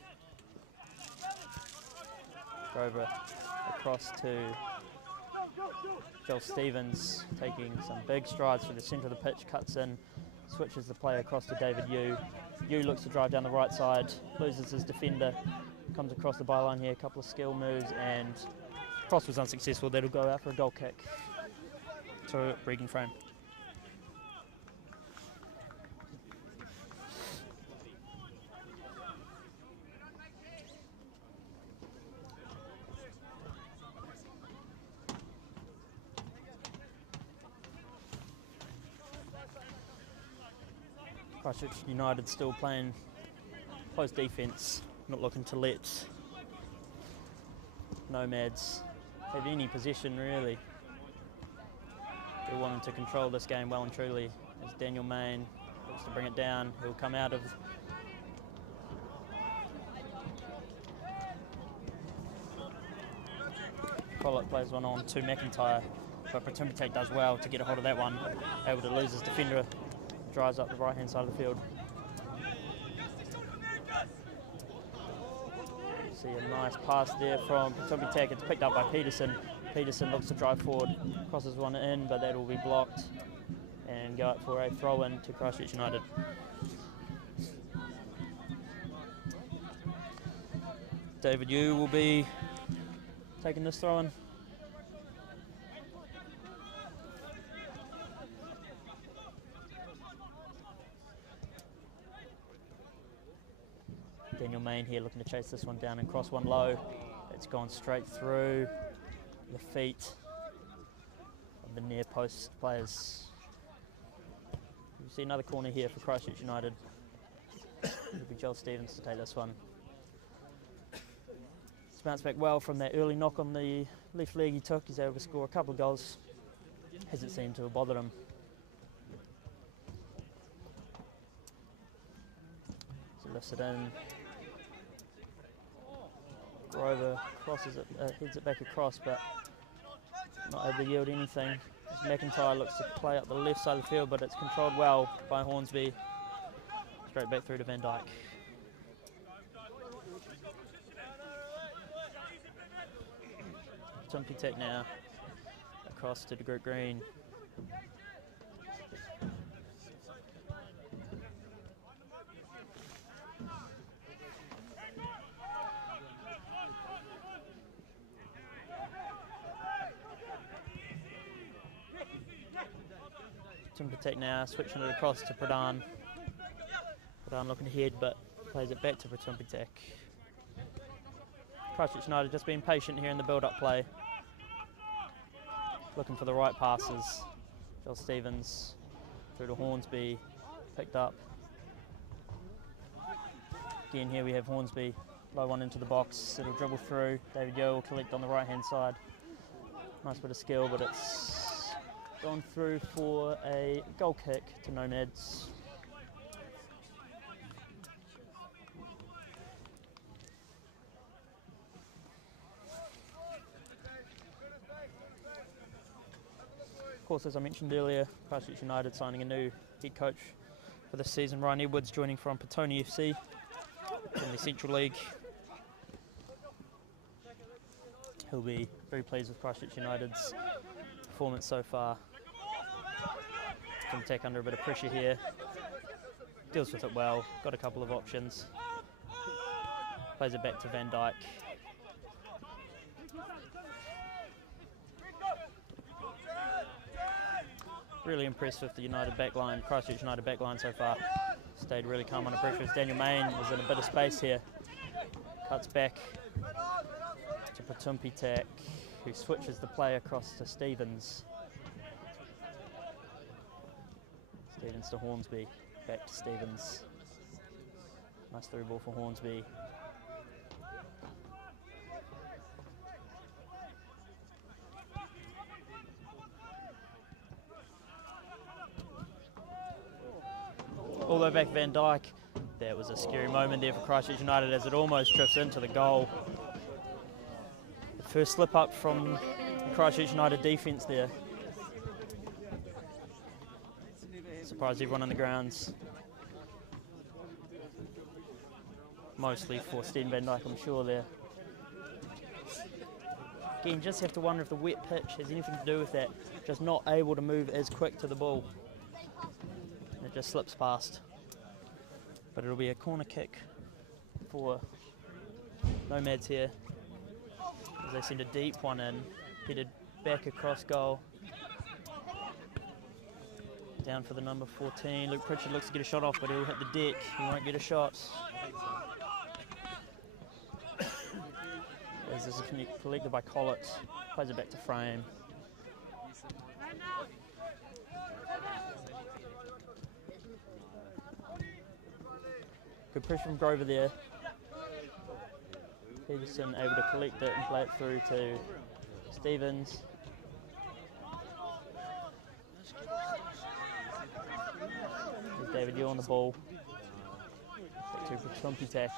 Grover across to Joel Stevens, taking some big strides through the centre of the pitch, cuts in, switches the play across to David Yu. Yu looks to drive down the right side, loses his defender, comes across the byline here, a couple of skill moves, and cross was unsuccessful. That'll go out for a goal kick to Regan Frame. Christchurch United still playing close defence, not looking to let Nomads have any possession really. They're wanting to control this game well and truly. As Daniel Main looks to bring it down, he'll come out of Pollock plays one on to McIntyre, but Patumbitek does well to get a hold of that one, able to lose his defender. Drives up the right hand side of the field. See a nice pass there from Patumbitek. It's picked up by Peterson. Peterson looks to drive forward, crosses one in, but that will be blocked and go up for a throw in to Christchurch United. David Yu will be taking this throw in. Daniel Main here looking to chase this one down and cross one low. It's gone straight through the feet of the near post players. You see another corner here for Christchurch United. It'll be Joel Stevens to take this one. He's bounced back well from that early knock on the left leg he took. He's able to score a couple of goals. Hasn't seemed to have bothered him. So lifts it in. Grover crosses it, heads it back across, but not able to yield anything. As McIntyre looks to play up the left side of the field, but it's controlled well by Hornsby. Straight back through to Van Dyke. Patumbitek now across to the group green. Patumbitek now switching it across to Pradhan. Pradhan looking ahead, but plays it back to Patumbitek. Christchurch United just being patient here in the build-up play. Looking for the right passes. Joel Stevens through to Hornsby, picked up. Again here we have Hornsby, low one into the box, it'll dribble through. David Yo will collect on the right hand side. Nice bit of skill, but it's gone through for a goal kick to Nomads. Of course, as I mentioned earlier, Christchurch United signing a new head coach for this season. Ryan Edwards joining from Petone FC in the Central League. He'll be very pleased with Christchurch United's performance so far. Patumbitek under a bit of pressure here. Deals with it well, got a couple of options. Plays it back to Van Dyke. Really impressed with the United backline, Christchurch United backline so far. Stayed really calm under pressure as Daniel Main is in a bit of space here. Cuts back to Patumbitek, who switches the play across to Stevens. Stevens to Hornsby, back to Stevens. Nice through ball for Hornsby. All the way back Van Dyke. That was a scary moment there for Christchurch United as it almost drifts into the goal. The first slip up from the Christchurch United defence there. Surprised everyone on the grounds. Mostly for Stephen Van Dyke, I'm sure there. Again, just have to wonder if the wet pitch has anything to do with that. Just not able to move as quick to the ball. And it just slips past. But it'll be a corner kick for Nomads here, as they send a deep one in, headed back across goal. Down for the number 14. Luke Pritchard looks to get a shot off, but he'll hit the deck. He won't get a shot. As this is collected by Collett, plays it back to frame. Good pressure from Grover there. Peterson able to collect it and play it through to Stevens. There's David Yu on the ball. Back to Tumpy.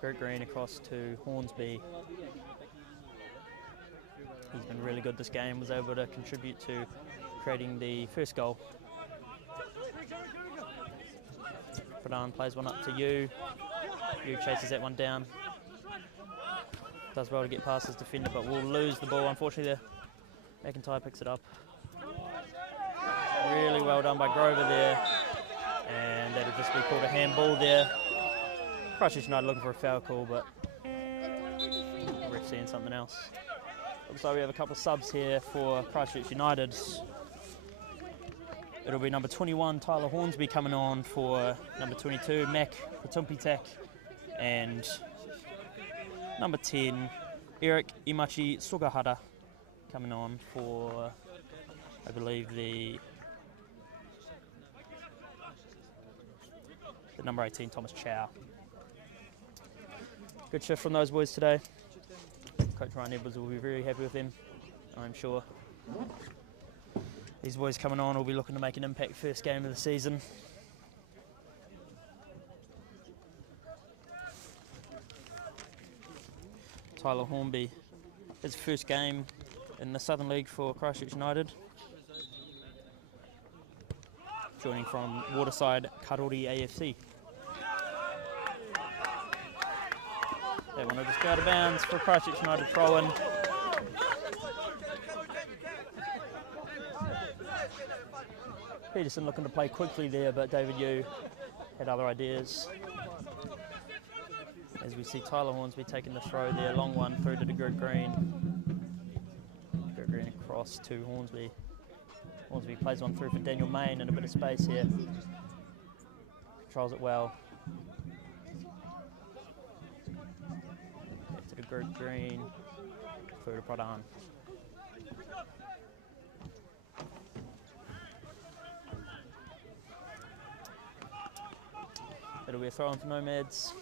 Greg Green across to Hornsby. He's been really good this game, was able to contribute to creating the first goal. Pradan plays one up to Yu. Yu chases that one down. Does well to get past his defender, but will lose the ball, unfortunately there. McIntyre picks it up. Really well done by Grover there. And that'll just be called a handball there. Christchurch United looking for a foul call, but ref seeing something else. Looks like we have a couple of subs here for Christchurch United. It'll be number 21, Tyler Hornsby, coming on for number 22, Mac Patumpitak, and number 10, Eric Imachi Sugahara, coming on for, I believe, the number 18, Thomas Chow. Good shift from those boys today. Coach Ryan Edwards will be very happy with them, I'm sure. These boys coming on will be looking to make an impact first game of the season. Tyler Hornby, his first game in the Southern League for Christchurch United. Joining from Waterside Karori AFC. They want to just go out of bounds for Christchurch United throw-in. Peterson looking to play quickly there, but David Yu had other ideas. As we see Tyler Hornsby taking the throw there, long one through to the Greg Green. Greg Green across to Hornsby. Hornsby plays one through for Daniel Main in a bit of space here. Controls it well. Back to the Greg Green, through to Pradan. It'll be a throw-in for Nomads.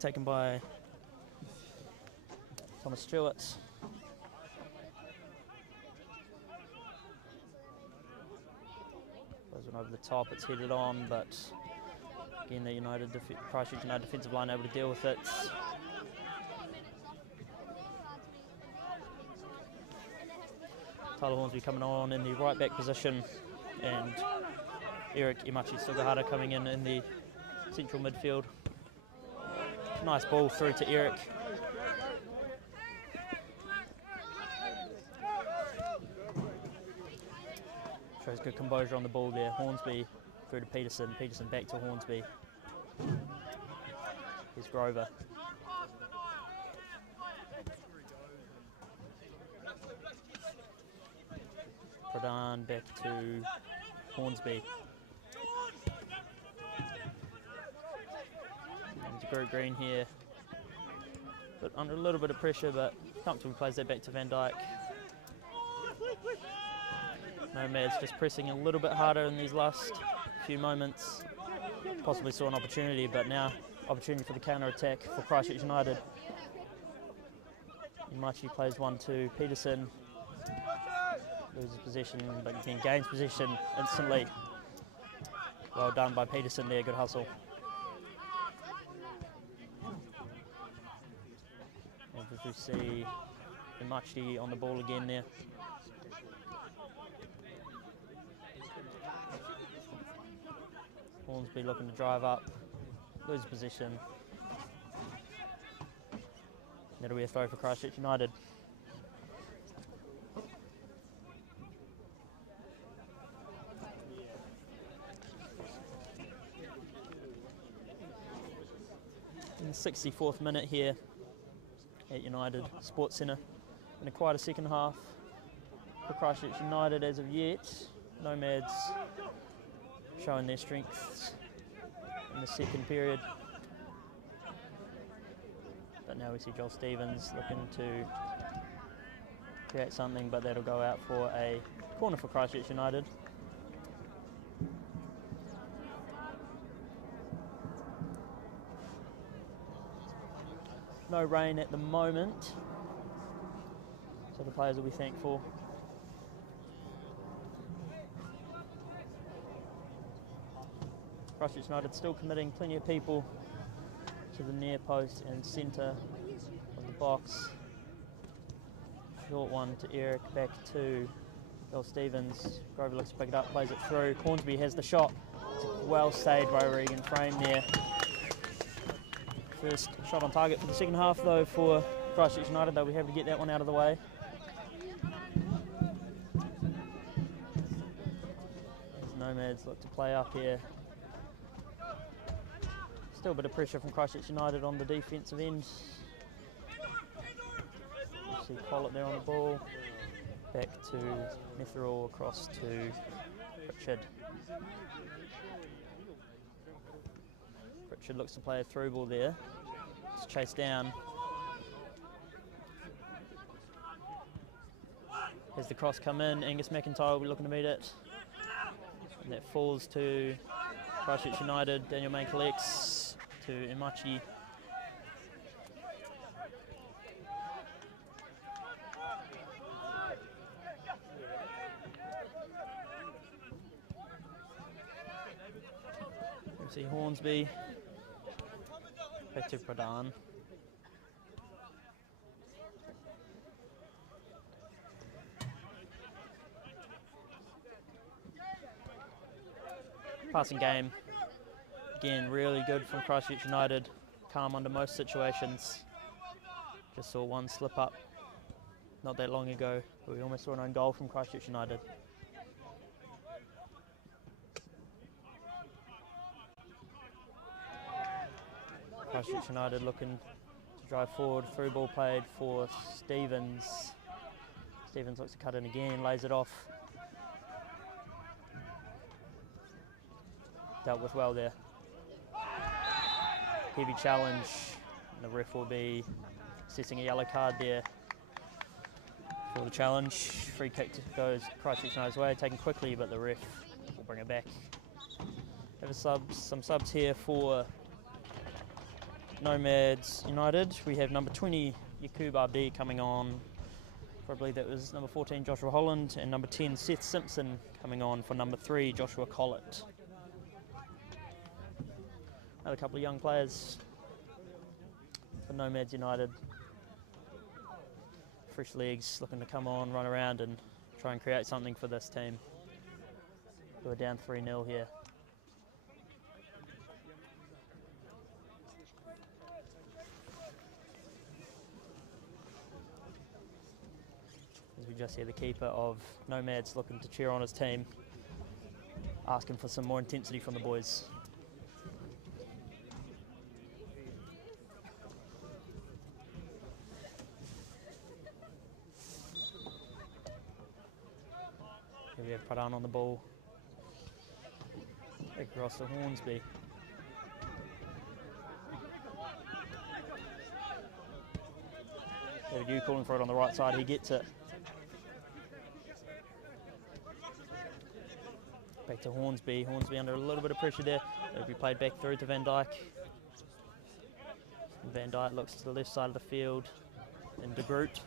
Taken by Thomas Stewart. Goes one over the top, it's headed on, but again the Christchurch United defensive line able to deal with it. Tyler Hornsby coming on in the right back position, and Eric Imachi Sugahara coming in the central midfield. Nice ball through to Eric. Shows good composure on the ball there. Hornsby through to Peterson. Peterson back to Hornsby. Here's Grover. Pradan back to Hornsby. Greg Green here, but under a little bit of pressure, but comfortably plays that back to Van Dyke. Nomads just pressing a little bit harder in these last few moments. Possibly saw an opportunity, but now opportunity for the counter-attack for Christchurch United. Imachi plays one to Peterson. Loses possession, but again gains possession instantly. Well done by Peterson there, good hustle. As we see Imachi on the ball again there. Hornsby looking to drive up, lose position. That'll be a throw for Christchurch United. In the 64th minute here at United Sports Centre. In a quite a second half for Christchurch United as of yet. Nomads showing their strengths in the second period. But now we see Joel Stevens looking to create something, but that'll go out for a corner for Christchurch United. No rain at the moment, so the players will be thankful. Christchurch United still committing plenty of people to the near post and centre of the box. Short one to Eric, back to Bill Stevens. Grover looks to pick it up, plays it through. Hornsby has the shot. It's well saved by Regan Frame there. First shot on target for the second half though for Christchurch United. They'll be happy to get that one out of the way. As Nomads look to play up here. Still a bit of pressure from Christchurch United on the defensive end. You see Collett there on the ball. Back to Metherall, across to Richard. Richard looks to play a through ball there. It's chased down. As the cross come in, Angus McIntyre will be looking to meet it. And that falls to Christchurch United. Daniel Main collects to Imachi. We see Hornsby. Back to Pradhan. Passing game, again really good from Christchurch United, calm under most situations. Just saw one slip up not that long ago, but we almost saw an own goal from Christchurch United. Christchurch United looking to drive forward, through ball played for Stevens. Stevens looks to cut in again, lays it off. Dealt with well there. Heavy challenge, and the ref will be assessing a yellow card there for the challenge. Free kick goes Christchurch United's way, taken quickly, but the ref will bring it back. Have some subs here for Nomads United. We have number 20 Yakub Abdi coming on. Probably that was number 14 Joshua Holland, and number 10 Seth Simpson coming on for number 3 Joshua Collett. Another couple of young players for Nomads United. Fresh legs looking to come on, run around and try and create something for this team. We're down 3-0 here. As we just hear the keeper of Nomads looking to cheer on his team, asking for some more intensity from the boys. Here we have Pradhan on the ball. Across to Hornsby. David Yu calling for it on the right side, he gets it. Back to Hornsby. Hornsby under a little bit of pressure there. It'll be played back through to Van Dyke. And Van Dyke looks to the left side of the field. And De Groot.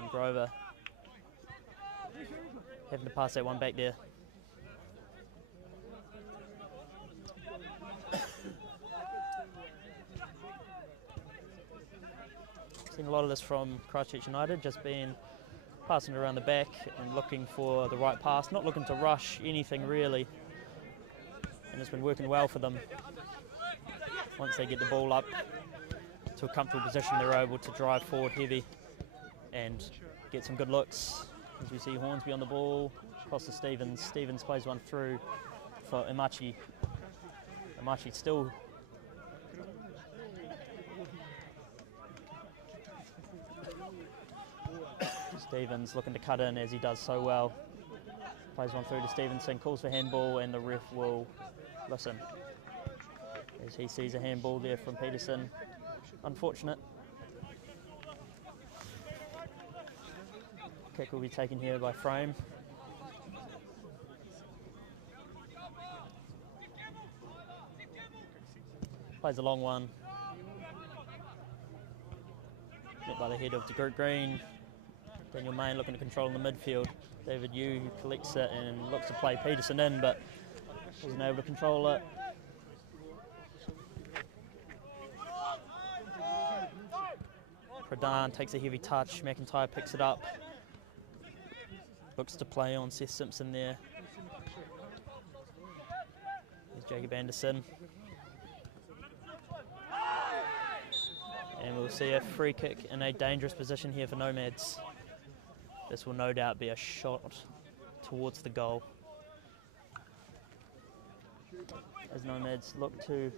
And Grover having to pass that one back there. Seeing a lot of this from Christchurch United, just being passing it around the back and looking for the right pass, not looking to rush anything really. And it's been working well for them. Once they get the ball up to a comfortable position, they're able to drive forward heavy and get some good looks. As we see Hornsby on the ball, across to Stevens. Stevens plays one through for Imachi. Imachi still Stevens looking to cut in as he does so well. Plays one through to Stevenson, calls for handball, and the ref will listen as he sees a handball there from Peterson. Unfortunate. Kick will be taken here by Frame. Plays a long one. Met by the head of DeGroot Green. Daniel Main looking to control in the midfield. David Yu collects it and looks to play Peterson in, but wasn't able to control it. Pradhan takes a heavy touch. McIntyre picks it up. Looks to play on Seth Simpson there. There's Jacob Anderson. And we'll see a free kick in a dangerous position here for Nomads. This will no doubt be a shot towards the goal, as Nomads look to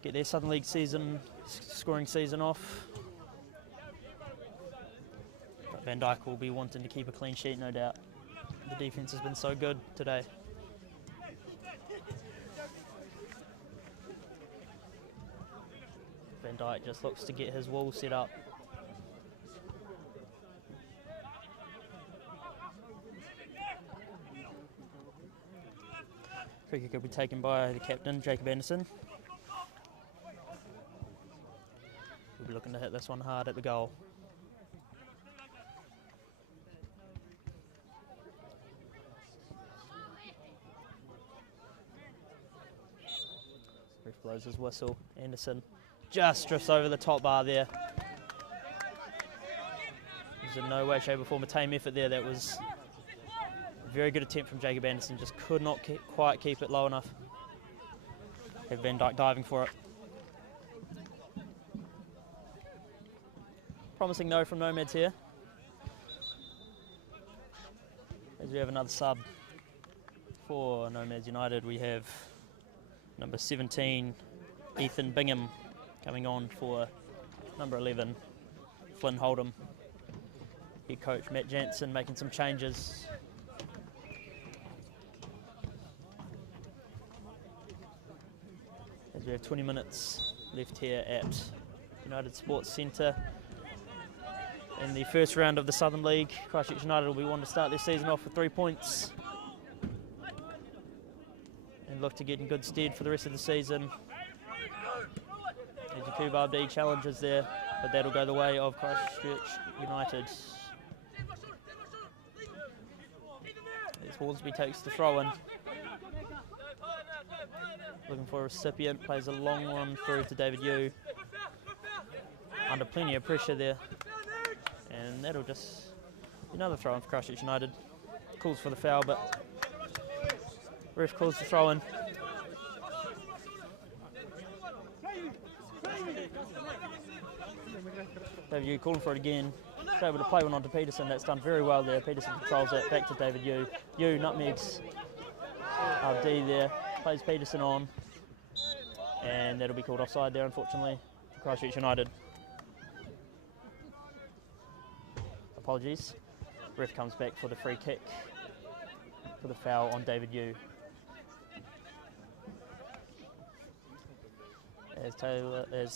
get their Southern League scoring season off. But Van Dijk will be wanting to keep a clean sheet, no doubt. The defence has been so good today. Van Dijk just looks to get his wall set up. Free kick will be taken by the captain, Jacob Anderson. We'll be looking to hit this one hard at the goal. Ref blows his whistle. Anderson just drifts over the top bar there. There's in no way, shape or form a tame effort there. That was a very good attempt from Jacob Anderson, just could not quite keep it low enough. Have Van Dijk diving for it. Promising though from Nomads here. As we have another sub for Nomads United, we have number 17, Ethan Bingham, coming on for number 11, Flynn Holdham. Head coach Matt Jansen making some changes. As we have 20 minutes left here at United Sports Centre. In the first round of the Southern League, Christchurch United will be wanting to start their season off with 3 points and look to get in good stead for the rest of the season. There's Yakubu Abdi challenges there, but that'll go the way of Christchurch United. As Hornsby takes the throw in. Looking for a recipient, plays a long one through to David Yu. Under plenty of pressure there. And that'll just be another throw in for Christchurch United. Calls for the foul, but ref calls the throw in. David Yu calling for it again. He's able to play one onto Peterson. That's done very well there. Peterson controls it. Back to David Yu. Yu nutmegs D there. Plays Peterson on. And that'll be called offside there, unfortunately, for Christchurch United. Apologies. Ref comes back for the free kick for the foul on David Yu. As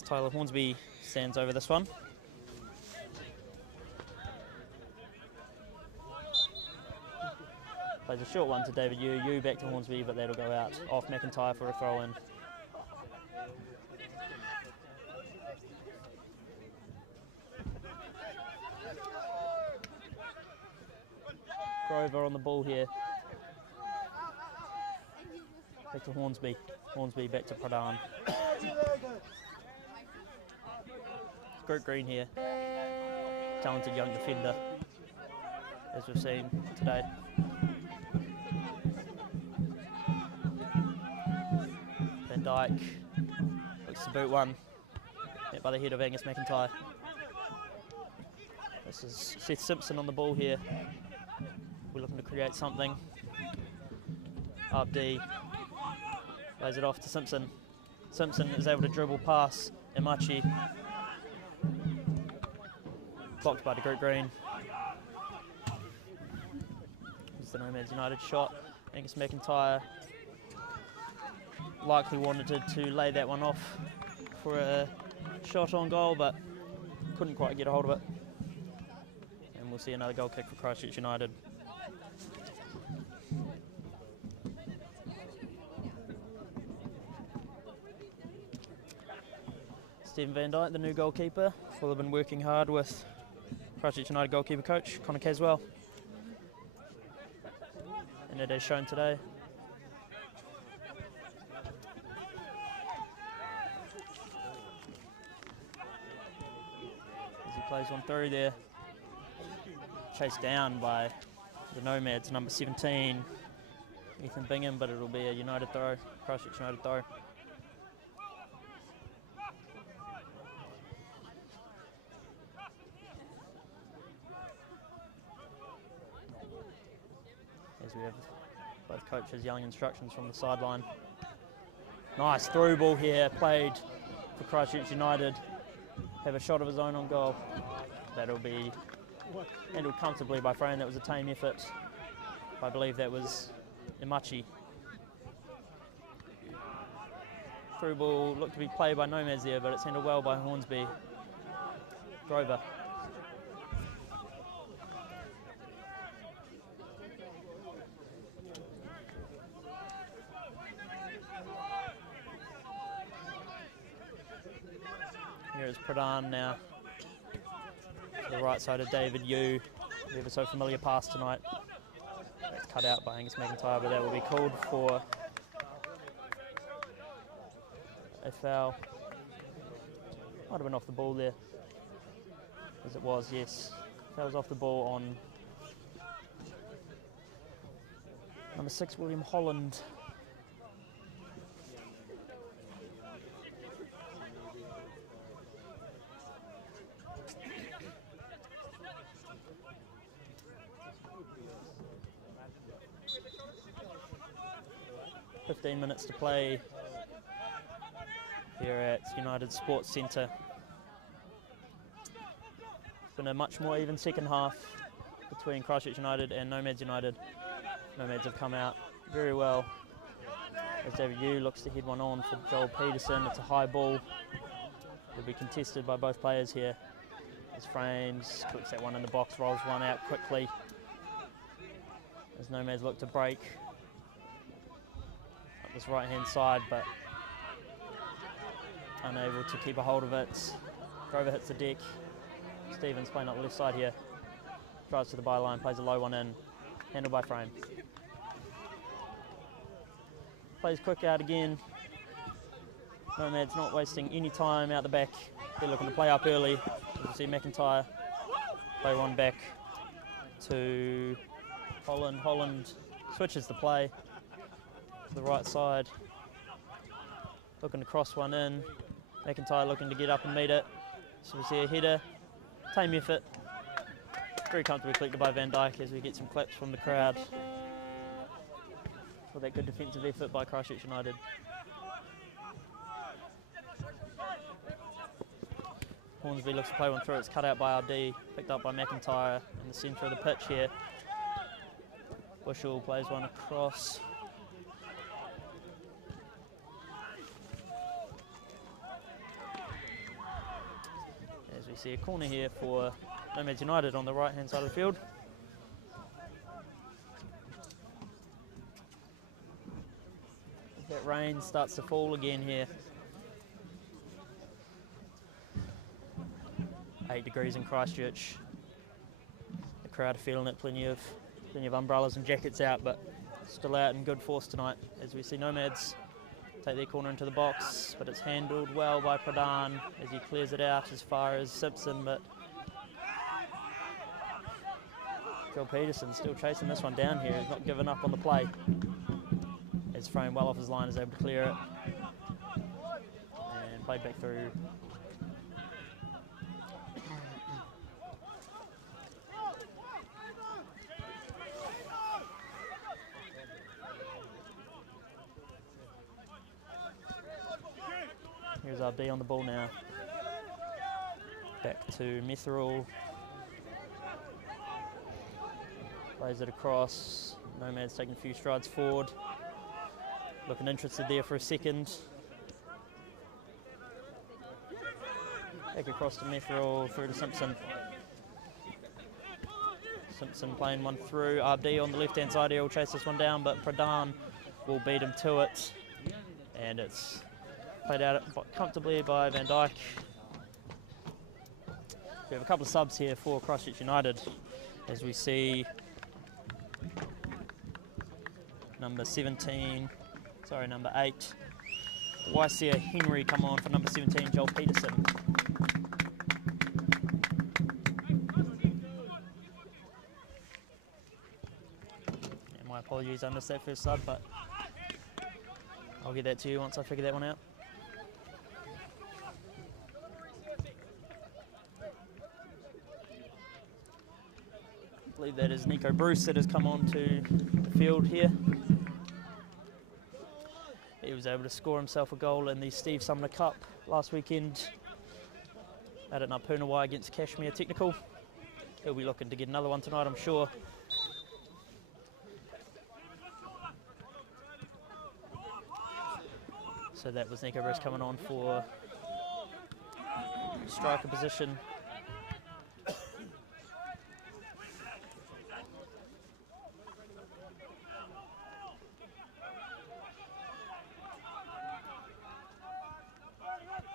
Tyler Hornsby stands over this one. Plays a short one to David Yu. Yu back to Hornsby, but that'll go out off McIntyre for a throw in. Grover on the ball here. Back to Hornsby. Hornsby back to Pradhan. Group Green here. Talented young defender. as we've seen today. Van Dijk looks to boot one, met by the head of Angus McIntyre. This is Seth Simpson on the ball here. We're looking to create something. Abdi lays it off to Simpson. Simpson is able to dribble past Imachi. Blocked by the Group Green. It's the Nomads United shot. Angus McIntyre likely wanted to lay that one off for a shot on goal, but couldn't quite get a hold of it. And we'll see another goal kick for Christchurch United. Stephen Van Dijk, the new goalkeeper, will have been working hard with Christchurch United goalkeeper coach Connor Caswell, and it is shown today. As he plays one through there, chased down by the Nomads, number 17, Ethan Bingham, but it'll be a United throw, Christchurch United throw. As we have both coaches yelling instructions from the sideline. Nice through ball here, played for Christchurch United. Have a shot of his own on goal. That'll be handled comfortably by Frame. That was a tame effort. I believe that was Imachi. Through ball looked to be played by Nomads there, but it's handled well by Hornsby. Grover. Here is Pradhan now. To the right side of David Yu. The ever so familiar pass tonight. That's cut out by Angus McIntyre, but that will be called for a foul. Might have been off the ball there. As it was, yes. That was off the ball on number 6, William Holland. Minutes to play here at United Sports Centre. It's been a much more even second half between Christchurch United and Nomads United. Nomads have come out very well as David Yu looks to head one on for Joel Peterson. It's a high ball. It'll be contested by both players here. As Frames clicks that one in the box, rolls one out quickly as Nomads look to break this right hand side, but unable to keep a hold of it. Grover hits the deck. Stevens playing up the left side here. Drives to the byline, plays a low one in. Handled by Frame. Plays quick out again. Nomads not wasting any time out the back. They're looking to play up early. As you see McIntyre play one back to Holland. Holland switches the play. The right side, looking to cross one in. McIntyre looking to get up and meet it. So we see a header, tame effort, very comfortably collected by Van Dijk as we get some claps from the crowd for that good defensive effort by Christchurch United. Hornsby looks to play one through, it's cut out by RD, picked up by McIntyre in the centre of the pitch here. Bushell plays one across. As we see a corner here for Nomads United on the right hand side of the field. That rain starts to fall again here. 8 degrees in Christchurch. The crowd are feeling it, plenty of umbrellas and jackets out, but still out in good force tonight as we see Nomads take their corner into the box, but it's handled well by Pradhan as he clears it out as far as Simpson, but Joel Peterson still chasing this one down here. He's not giving up on the play. His frame well off his line, is able to clear it. And played back through. Here's our B on the ball now. Back to Metherall. Plays it across. Nomads taking a few strides forward. Looking interested there for a second. Back across to Metherall, through to Simpson. Simpson playing one through. RD on the left-hand side here will chase this one down, but Pradhan will beat him to it. And it's played out comfortably by Van Dyke. We have a couple of subs here for Christchurch United, as we see number 8, Waisia Henry come on for number 17, Joel Peterson. And my apologies, I missed that first sub, but I'll get that to you once I figure that one out. I believe that is Nico Bruce that has come on to the field here. He was able to score himself a goal in the Steve Sumner Cup last weekend out at Napunawai against Kashmir Technical. He'll be looking to get another one tonight, I'm sure. So that was Nico Bruce coming on for striker position.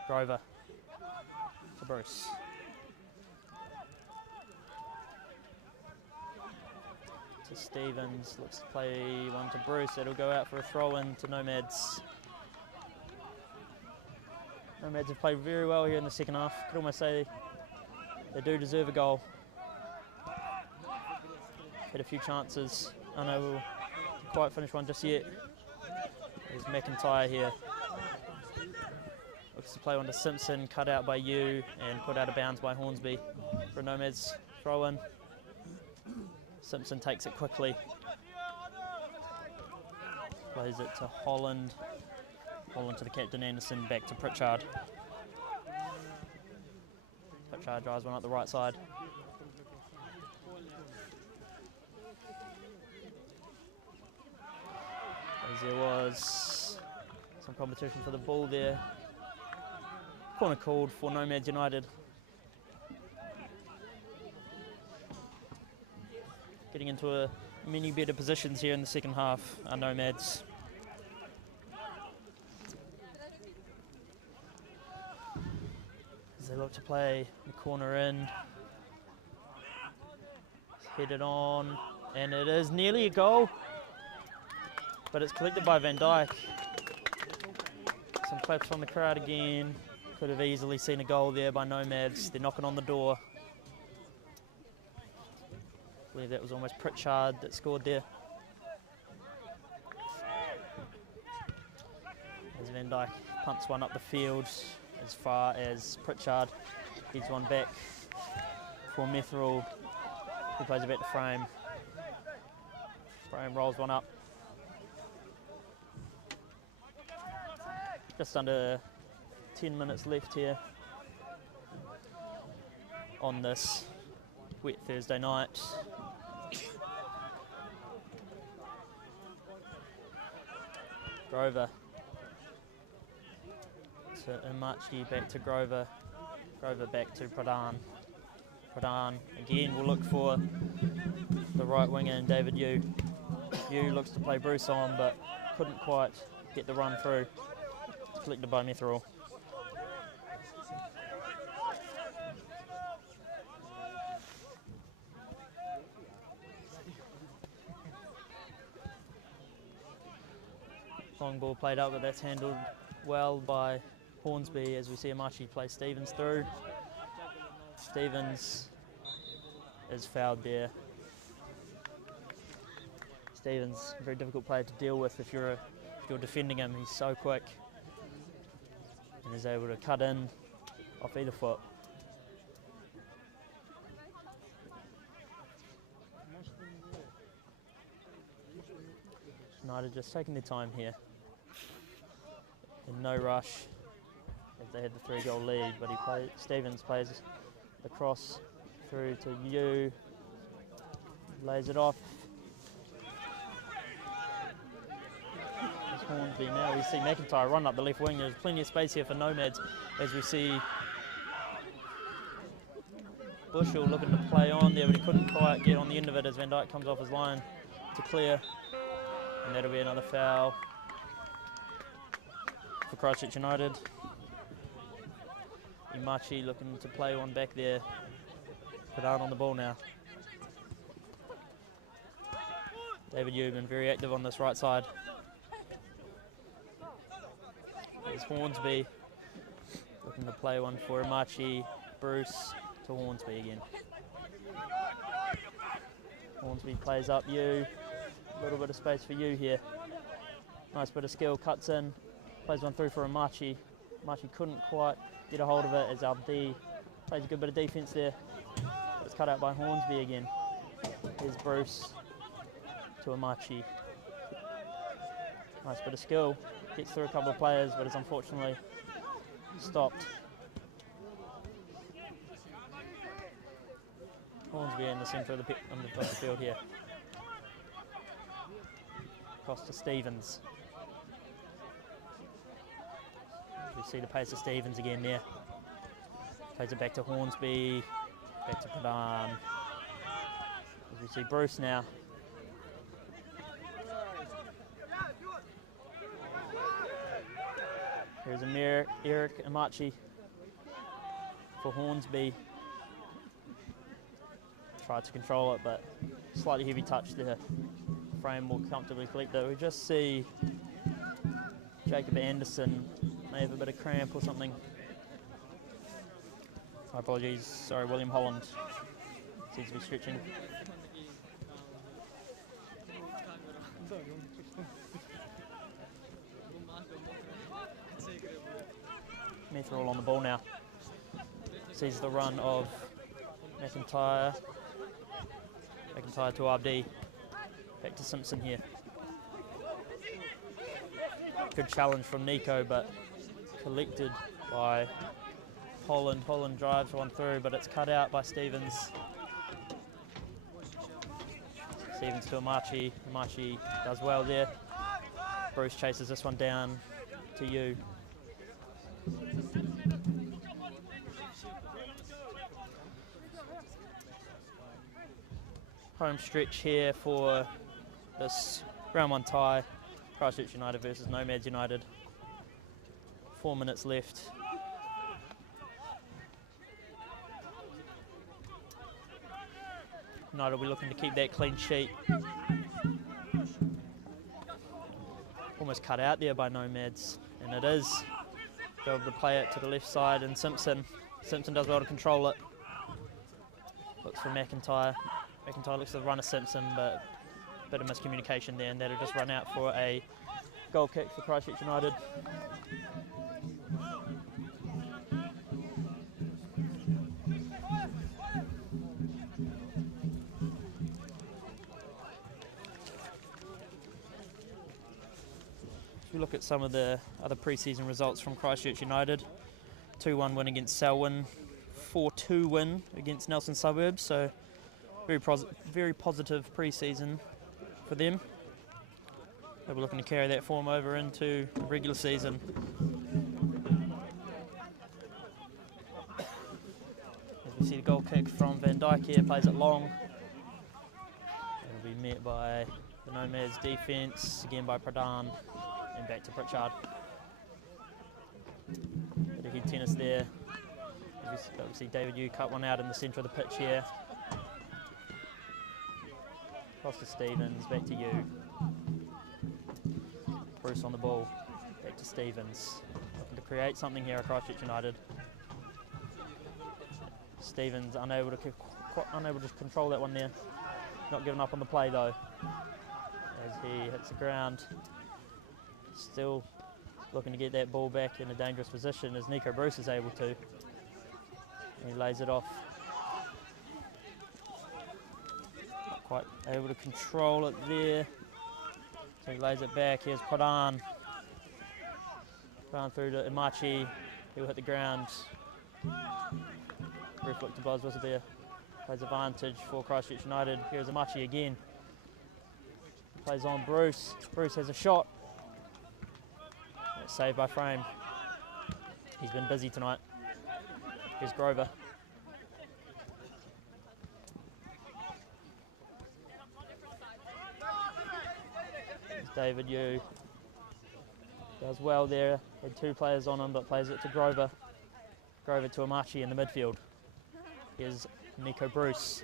Grover to Bruce. To Stevens, looks to play one to Bruce. That'll go out for a throw-in to Nomads. Nomads have played very well here in the second half. Could almost say they do deserve a goal. Had a few chances, unable to quite finish one just yet. There's McIntyre here. Looks to play one to Simpson, cut out by Yu and put out of bounds by Hornsby for a Nomads throw in. Simpson takes it quickly. Plays it to Holland. Holland to the captain Anderson, back to Pritchard. Pritchard drives one up the right side. As there was some competition for the ball there. Corner called for Nomads United. Getting into many better positions here in the second half are Nomads. As they look to play the corner in. It's headed on, and it is nearly a goal, but it's collected by Van Dyke. Some claps from the crowd again. Could have easily seen a goal there by Nomads. They're knocking on the door. I believe that was almost Pritchard that scored there. As Van Dyke punts one up the field as far as Pritchard. Heads one back for Metherall, who plays it back to Frame. Frame rolls one up. Just under 10 minutes left here on this wet Thursday night. Grover to Imachi, back to Grover. Grover back to Pradhan. Pradhan again will look for the right winger and David Yu. Yu looks to play Bruce on, but couldn't quite get the run through. Collected by Metherall. Long ball played up, but that's handled well by Hornsby as we see Amachi play Stevens through. Stevens is fouled there. Stevens, a very difficult player to deal with if you're defending him. He's so quick and is able to cut in off either foot. United just taking their time here. In no rush as they had the 3-goal lead, but Stevens plays the cross through to Yu, lays it off. It's Hornsby now. We see McIntyre run up the left wing. There's plenty of space here for Nomads as we see Bushell looking to play on there, but he couldn't quite get on the end of it as Van Dijk comes off his line to clear. And that'll be another foul for Christchurch United. Imachi looking to play one back there. Put out on the ball now. David Yu been very active on this right side. There's Hornsby looking to play one for Imachi. Bruce to Hornsby again. Hornsby plays up Yu. A little bit of space for you here. Nice bit of skill, cuts in, plays one through for Imachi. Imachi couldn't quite get a hold of it as Abdi plays a good bit of defence there. It's cut out by Hornsby again. Here's Bruce to Imachi. Nice bit of skill, gets through a couple of players but is unfortunately stopped. Hornsby in the centre of the field here. Across to Stevens. We see the pace of Stevens again there. Plays it back to Hornsby, back to Pradhan. As we see Bruce now. Here's Eric Imachi for Hornsby. Tried to control it, but slightly heavy touch there. Frame more comfortably collected. We just see Jacob Anderson may have a bit of cramp or something. My apologies, sorry, William Holland seems to be stretching. Methrall on the ball now. Sees the run of McIntyre. McIntyre to Abdi. Back to Simpson here. Good challenge from Nico, but collected by Holland. Holland drives one through, but it's cut out by Stevens. Stevens to Imachi. Imachi does well there. Bruce chases this one down to you. Home stretch here for this round 1 tie, Christchurch United versus Nomads United. 4 minutes left. United will be looking to keep that clean sheet. Almost cut out there by Nomads, and it is. They're able to play it to the left side, and Simpson does well to control it. Looks for McIntyre. McIntyre looks to run a Simpson, but a bit of miscommunication there, and that'll just run out for a goal kick for Christchurch United. If we look at some of the other pre-season results from Christchurch United, 2-1 win against Selwyn, 4-2 win against Nelson Suburbs, so very positive pre-season for them. They were looking to carry that form over into the regular season. As we see the goal kick from Van Dijk here, plays it long. It'll be met by the Nomads defence, again by Pradhan, and back to Pritchard. Bit of head tennis there. We see David Yu cut one out in the centre of the pitch here. Across to Stevens, back to you. Bruce on the ball, back to Stevens. Looking to create something here at Christchurch United. Stevens unable to control that one there. Not giving up on the play though. he hits the ground. Still looking to get that ball back in a dangerous position as Nico Bruce is able to. He lays it off. Not quite able to control it there. So he lays it back. Here's Pradhan. Pradhan through to Imachi. He'll hit the ground. Ref looked to Buzz whistle there. Plays advantage for Christchurch United. Here's Imachi again. Plays on Bruce. Bruce has a shot. That's saved by Frame. He's been busy tonight. Here's Grover. Here's David Yu. Does well there. Had two players on him, but plays it to Grover. Grover to Imachi in the midfield. Here's Nico Bruce.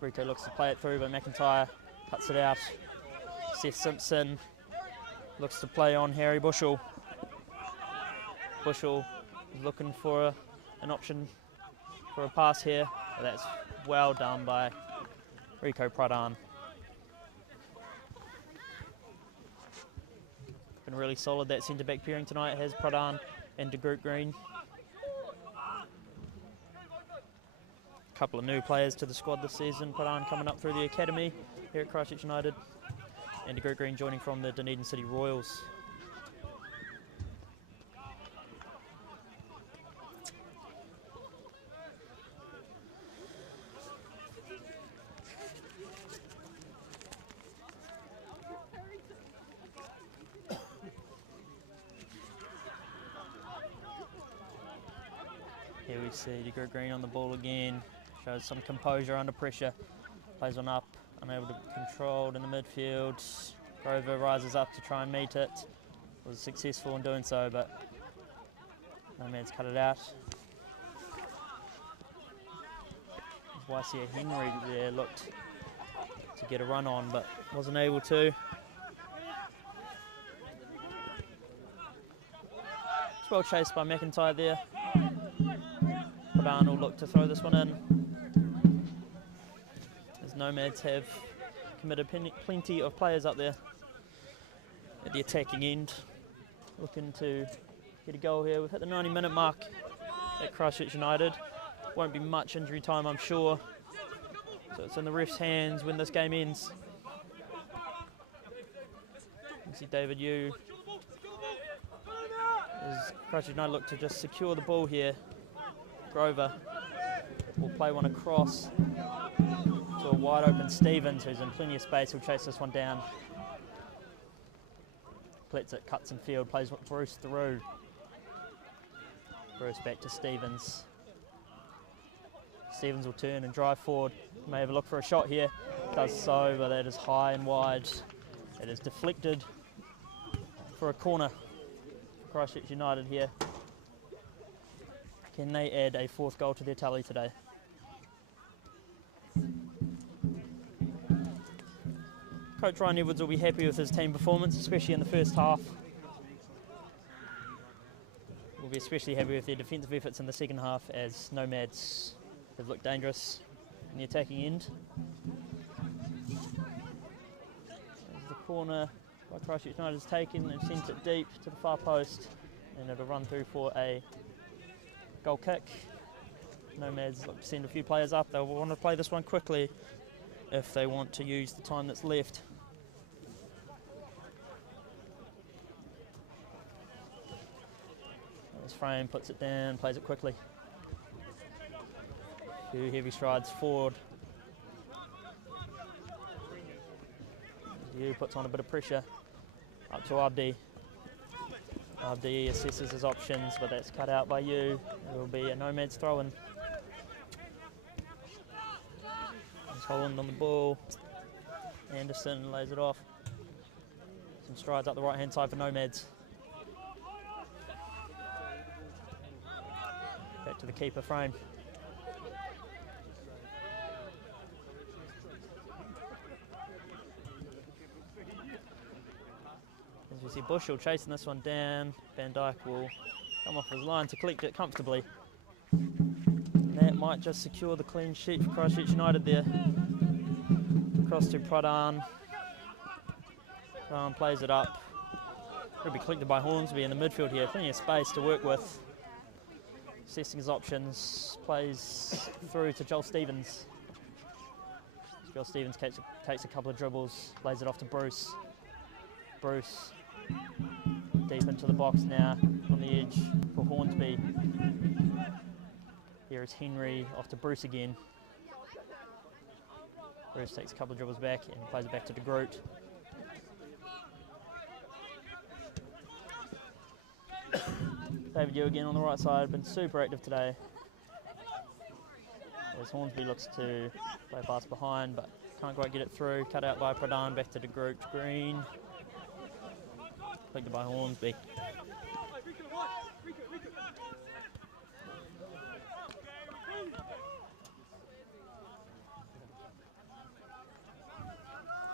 Rico looks to play it through, but McIntyre cuts it out. Seth Simpson looks to play on Harry Bushell. Bushell is looking for an option for a pass here. But that's well done by Rico Pradhan. Been really solid, that centre-back pairing tonight. Has Pradhan and De Groot Green. A couple of new players to the squad this season. Pradhan coming up through the academy here at Christchurch United. And De Groot Green joining from the Dunedin City Royals. Here we see De Groot Green on the ball again. Shows some composure under pressure. Plays one up, unable to control in the midfield. Grover rises up to try and meet it. Was successful in doing so, but Nomads cut it out. Waisia Henry there looked to get a run on, but wasn't able to. It's well chased by McIntyre there. Pradhan will look to throw this one in. As Nomads have committed plenty of players up there at the attacking end. Looking to get a goal here. We've hit the 90-minute mark at Christchurch United. Won't be much injury time, I'm sure. So it's in the ref's hands when this game ends. You see David Yu. As Christchurch United look to just secure the ball here. Grover will play one across to a wide open Stevens, who's in plenty of space. He'll chase this one down. Pletzik cuts in field, plays Bruce through. Bruce back to Stevens. Stevens will turn and drive forward. May have a look for a shot here. Does so, but that is high and wide. It is deflected for a corner for Christchurch United here. Can they add a fourth goal to their tally today? Coach Ryan Edwards will be happy with his team performance, especially in the first half. We'll be especially happy with their defensive efforts in the second half, as Nomads have looked dangerous in the attacking end. As the corner by Christchurch United is taken, they've sent it deep to the far post, and it'll run through for a goal kick. Nomads look to send a few players up. They'll want to play this one quickly if they want to use the time that's left. This Frame puts it down, plays it quickly. A few heavy strides forward. Yu puts on a bit of pressure up to Abdi. Abdi assesses his options, but that's cut out by Yu. It will be a Nomads throw-in. There's Holland on the ball. Anderson lays it off. Some strides up the right-hand side for Nomads. Back to the keeper Frame. As we see Bushell chasing this one down. Van Dijk will come off his line to collect it comfortably. And that that might just secure the clean sheet for Christchurch United there. Cross to Pradhan. Pradhan plays it up. Could be collected by Hornsby in the midfield here. Plenty of space to work with. Assessing his options. Plays through to Joel Stevens. Joel Stevens takes a couple of dribbles. Lays it off to Bruce. Bruce deep into the box now on the edge for Hornsby. Here is Henry off to Bruce again. Bruce takes a couple of dribbles back and plays it back to De Groot. David Yu again on the right side, been super active today. As Hornsby looks to play pass behind, but can't quite get it through. Cut out by Pradhan, back to De Groot. Green. Collected by Hornsby.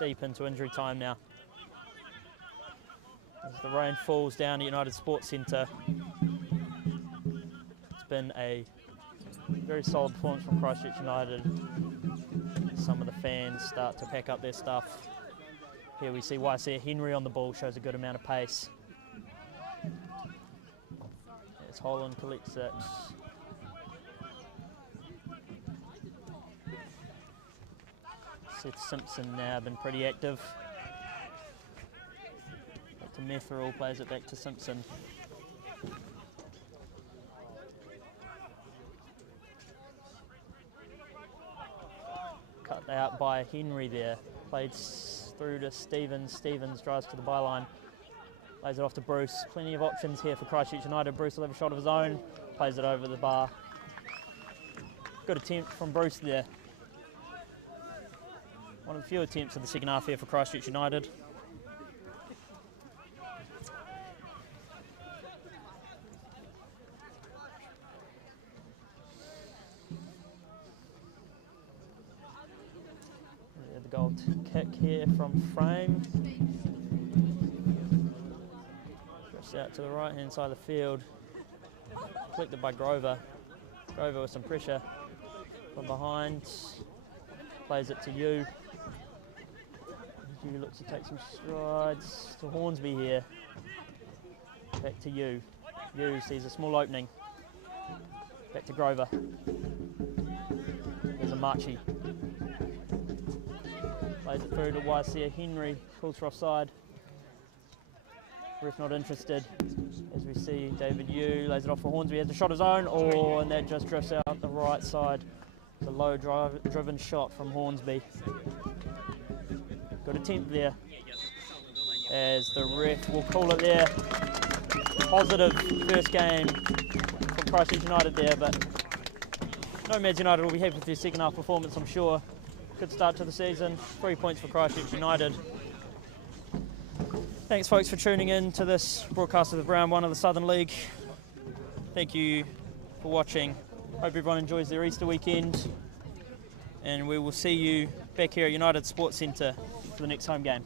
Deep into injury time now. As the rain falls down at United Sports Centre. It's been a very solid performance from Christchurch United. Some of the fans start to pack up their stuff. Here we see Waisea Henry on the ball, shows a good amount of pace. As Holland collects it. Seth Simpson now been pretty active. Back to Metherell, plays it back to Simpson. Cut out by Henry there. Played through to Stevens. Stevens drives to the byline. Plays it off to Bruce. Plenty of options here for Christchurch United. Bruce will have a shot of his own. Plays it over the bar. Good attempt from Bruce there. One of the few attempts of the second half here for Christchurch United. The goal kick here from Frame. Drifts out to the right hand side of the field. Collected by Grover. Grover with some pressure from behind. Plays it to Yu. Yu looks to take some strides to Hornsby here. Back to Yu. Yu sees a small opening. Back to Grover. There's a Marchi. Plays it through to Waisea Henry. Pulls for offside. Ref not interested. As we see David Yu lays it off for Hornsby. Has a shot of his own. Oh, and that just drifts out the right side. It's a low driven shot from Hornsby. Good attempt there, as the ref will call it there. Positive first game from Christchurch United there, but Nomads United will be happy with their second half performance, I'm sure. Good start to the season, 3 points for Christchurch United. Thanks folks for tuning in to this broadcast of the Round 1 of the Southern League. Thank you for watching. Hope everyone enjoys their Easter weekend, and we will see you back here at United Sports Centre for the next home game.